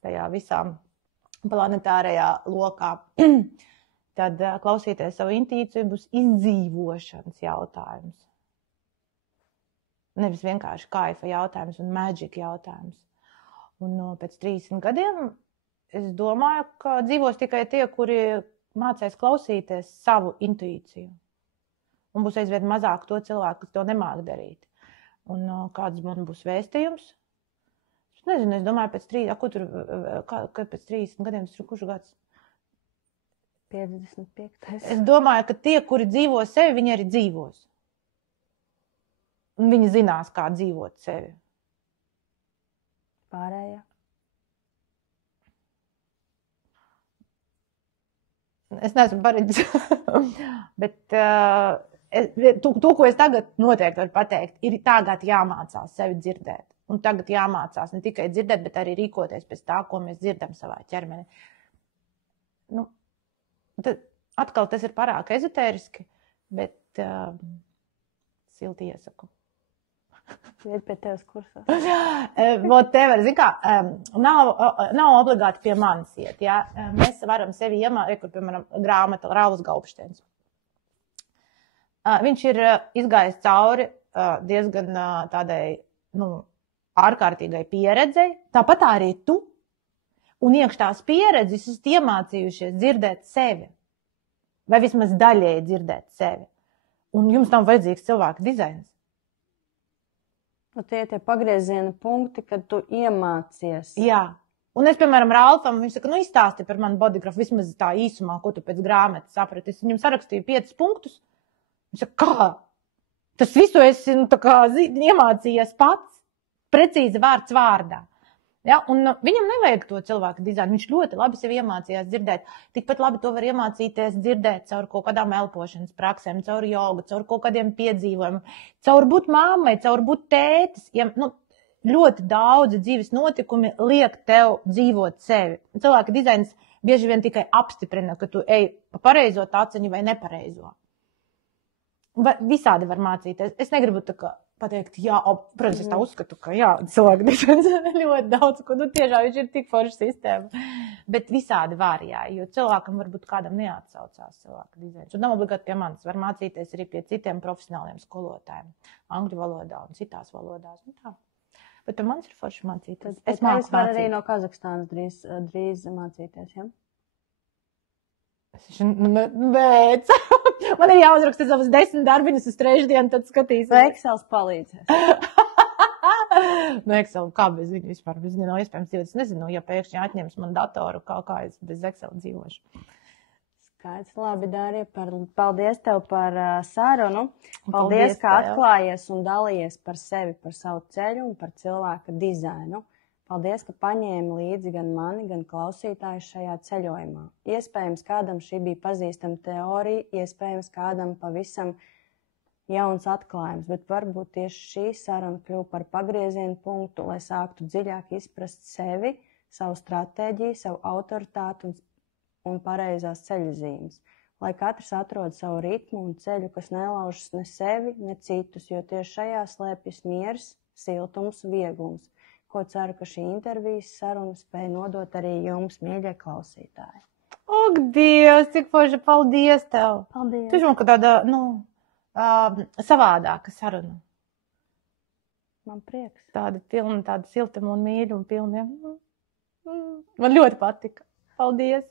tajā visā planetārajā lokā, tad klausīties savu intuīciju būs izdzīvošanas jautājums. Nevis vienkārši kaifa jautājums un magic jautājums. Un pēc 30 gadiem es domāju, ka dzīvos tikai tie, kuri mācēs klausīties savu intuīciju. Un būs aizvien mazāk to cilvēku, kas to nemāk darīt. Un kāds man būs vēstījums? Es nezinu, es domāju, kad pēc 30 gadiem tas ir kurš gads? 55. Es domāju, ka tie, kuri dzīvo sevi, viņi arī dzīvos. Un viņi zinās, kā dzīvot sevi. Pārējā? Es neesmu pareģis, bet to, ko es tagad noteikti varu pateikt, ir tagad jāmācās sevi dzirdēt. Un tagad jāmācās ne tikai dzirdēt, bet arī rīkoties pēc tā, ko mēs dzirdam savā ķermenī. Nu, atkal tas ir pārāk ezotēriski, bet silti iesaku. Iet pie tevas kursā. Whatever, zin kā, nav obligāti pie manis iet, ja? Mēs varam sevi iemācīt, piemēram, grāmata Rauls Gaupštēns. Viņš ir izgājis cauri diezgan tādai, ārkārtīgai pieredzei, tāpat arī tu. Un iekš tās pieredzes esat iemācījušies dzirdēt sevi. Vai vismaz daļēji dzirdēt sevi. Un jums nav vajadzīgs cilvēka dizains. Nu, tie pagrieziena punkti, kad tu iemācies. Jā. Un es, piemēram, Ralfam, viņš saka, izstāsti par manu bodygrafu vismaz tā īsumā, ko tu pēc grāmatas saprati. Es viņam sarakstīju 5 punktus. Viņš saka, kā? Tas visu esi iemācījies pats, precīzi vārds vārdā. Ja? Un viņam nevajag to cilvēku dizainu. Viņš ļoti labi sevi iemācījās dzirdēt. Tikpat labi to var iemācīties dzirdēt caur kaut kādām elpošanas praksēm, caur jogu, caur kaut kādiem piedzīvojumiem, caur būt mammai, caur būt tētis. Ja, ļoti daudzi dzīves notikumi liek tev dzīvot sevi. Cilvēka dizains bieži vien tikai apstiprina, ka tu ej pa pareizo taciņu vai nepareizo. Visādi var mācīties. Es negribu pateikt, jā, protams, es tā uzskatu, ka jā, cilvēka dizains ļoti daudz, ko tiešām viņš ir tik forša sistēma. Bet visādi var, jā, jo cilvēkam varbūt kādam neatsaucās cilvēka dizains. Un nav obligāti pie manis, var mācīties arī pie citiem profesionāliem skolotājiem, angļu valodā un citās valodās. Un tā. Bet pie manis ir forši mācīties. Es māku var arī no Kazahstānas drīz mācīties, ja? Bet man ir jāuzraksta savas 10 darbiņas uz trešdienu, tad skatīsim. Vai Excels palīdzēs? Excel, kā bez viņa vispār? Bez viņa nav iespējams dzīvot. Es nezinu, ja pēkšņi atņems man datoru, kā es bez Excel dzīvošu. Skaidrs, labi, Dārija, paldies tev par sarunu. Paldies, ka atklājies un dalījies par sevi, par savu ceļu un par cilvēka dizainu. Paldies, ka paņēmi līdzi gan mani, gan klausītājus šajā ceļojumā. Iespējams, kādam šī bija pazīstama teorija, iespējams, kādam pavisam jauns atklājums, bet varbūt tieši šī saruna kļuva par pagriezienu punktu, lai sāktu dziļāk izprast sevi, savu stratēģiju, savu autoritāti un pareizās ceļazīmes. Lai katrs atrod savu ritmu un ceļu, kas nelaužas ne sevi, ne citus, jo tieši šajā slēpjas miers, siltums, vieglums. Ko ceru, ka šī intervijas saruna spēja nodot arī jums, mīļie klausītāji. Ak, Dievs, cik forši, paldies tev! Paldies! Tu žinot, ka tāda, savādāka saruna. Man prieks. Tāda pilna, tāda siltuma un mīļa un pilna. Man ļoti patika. Paldies!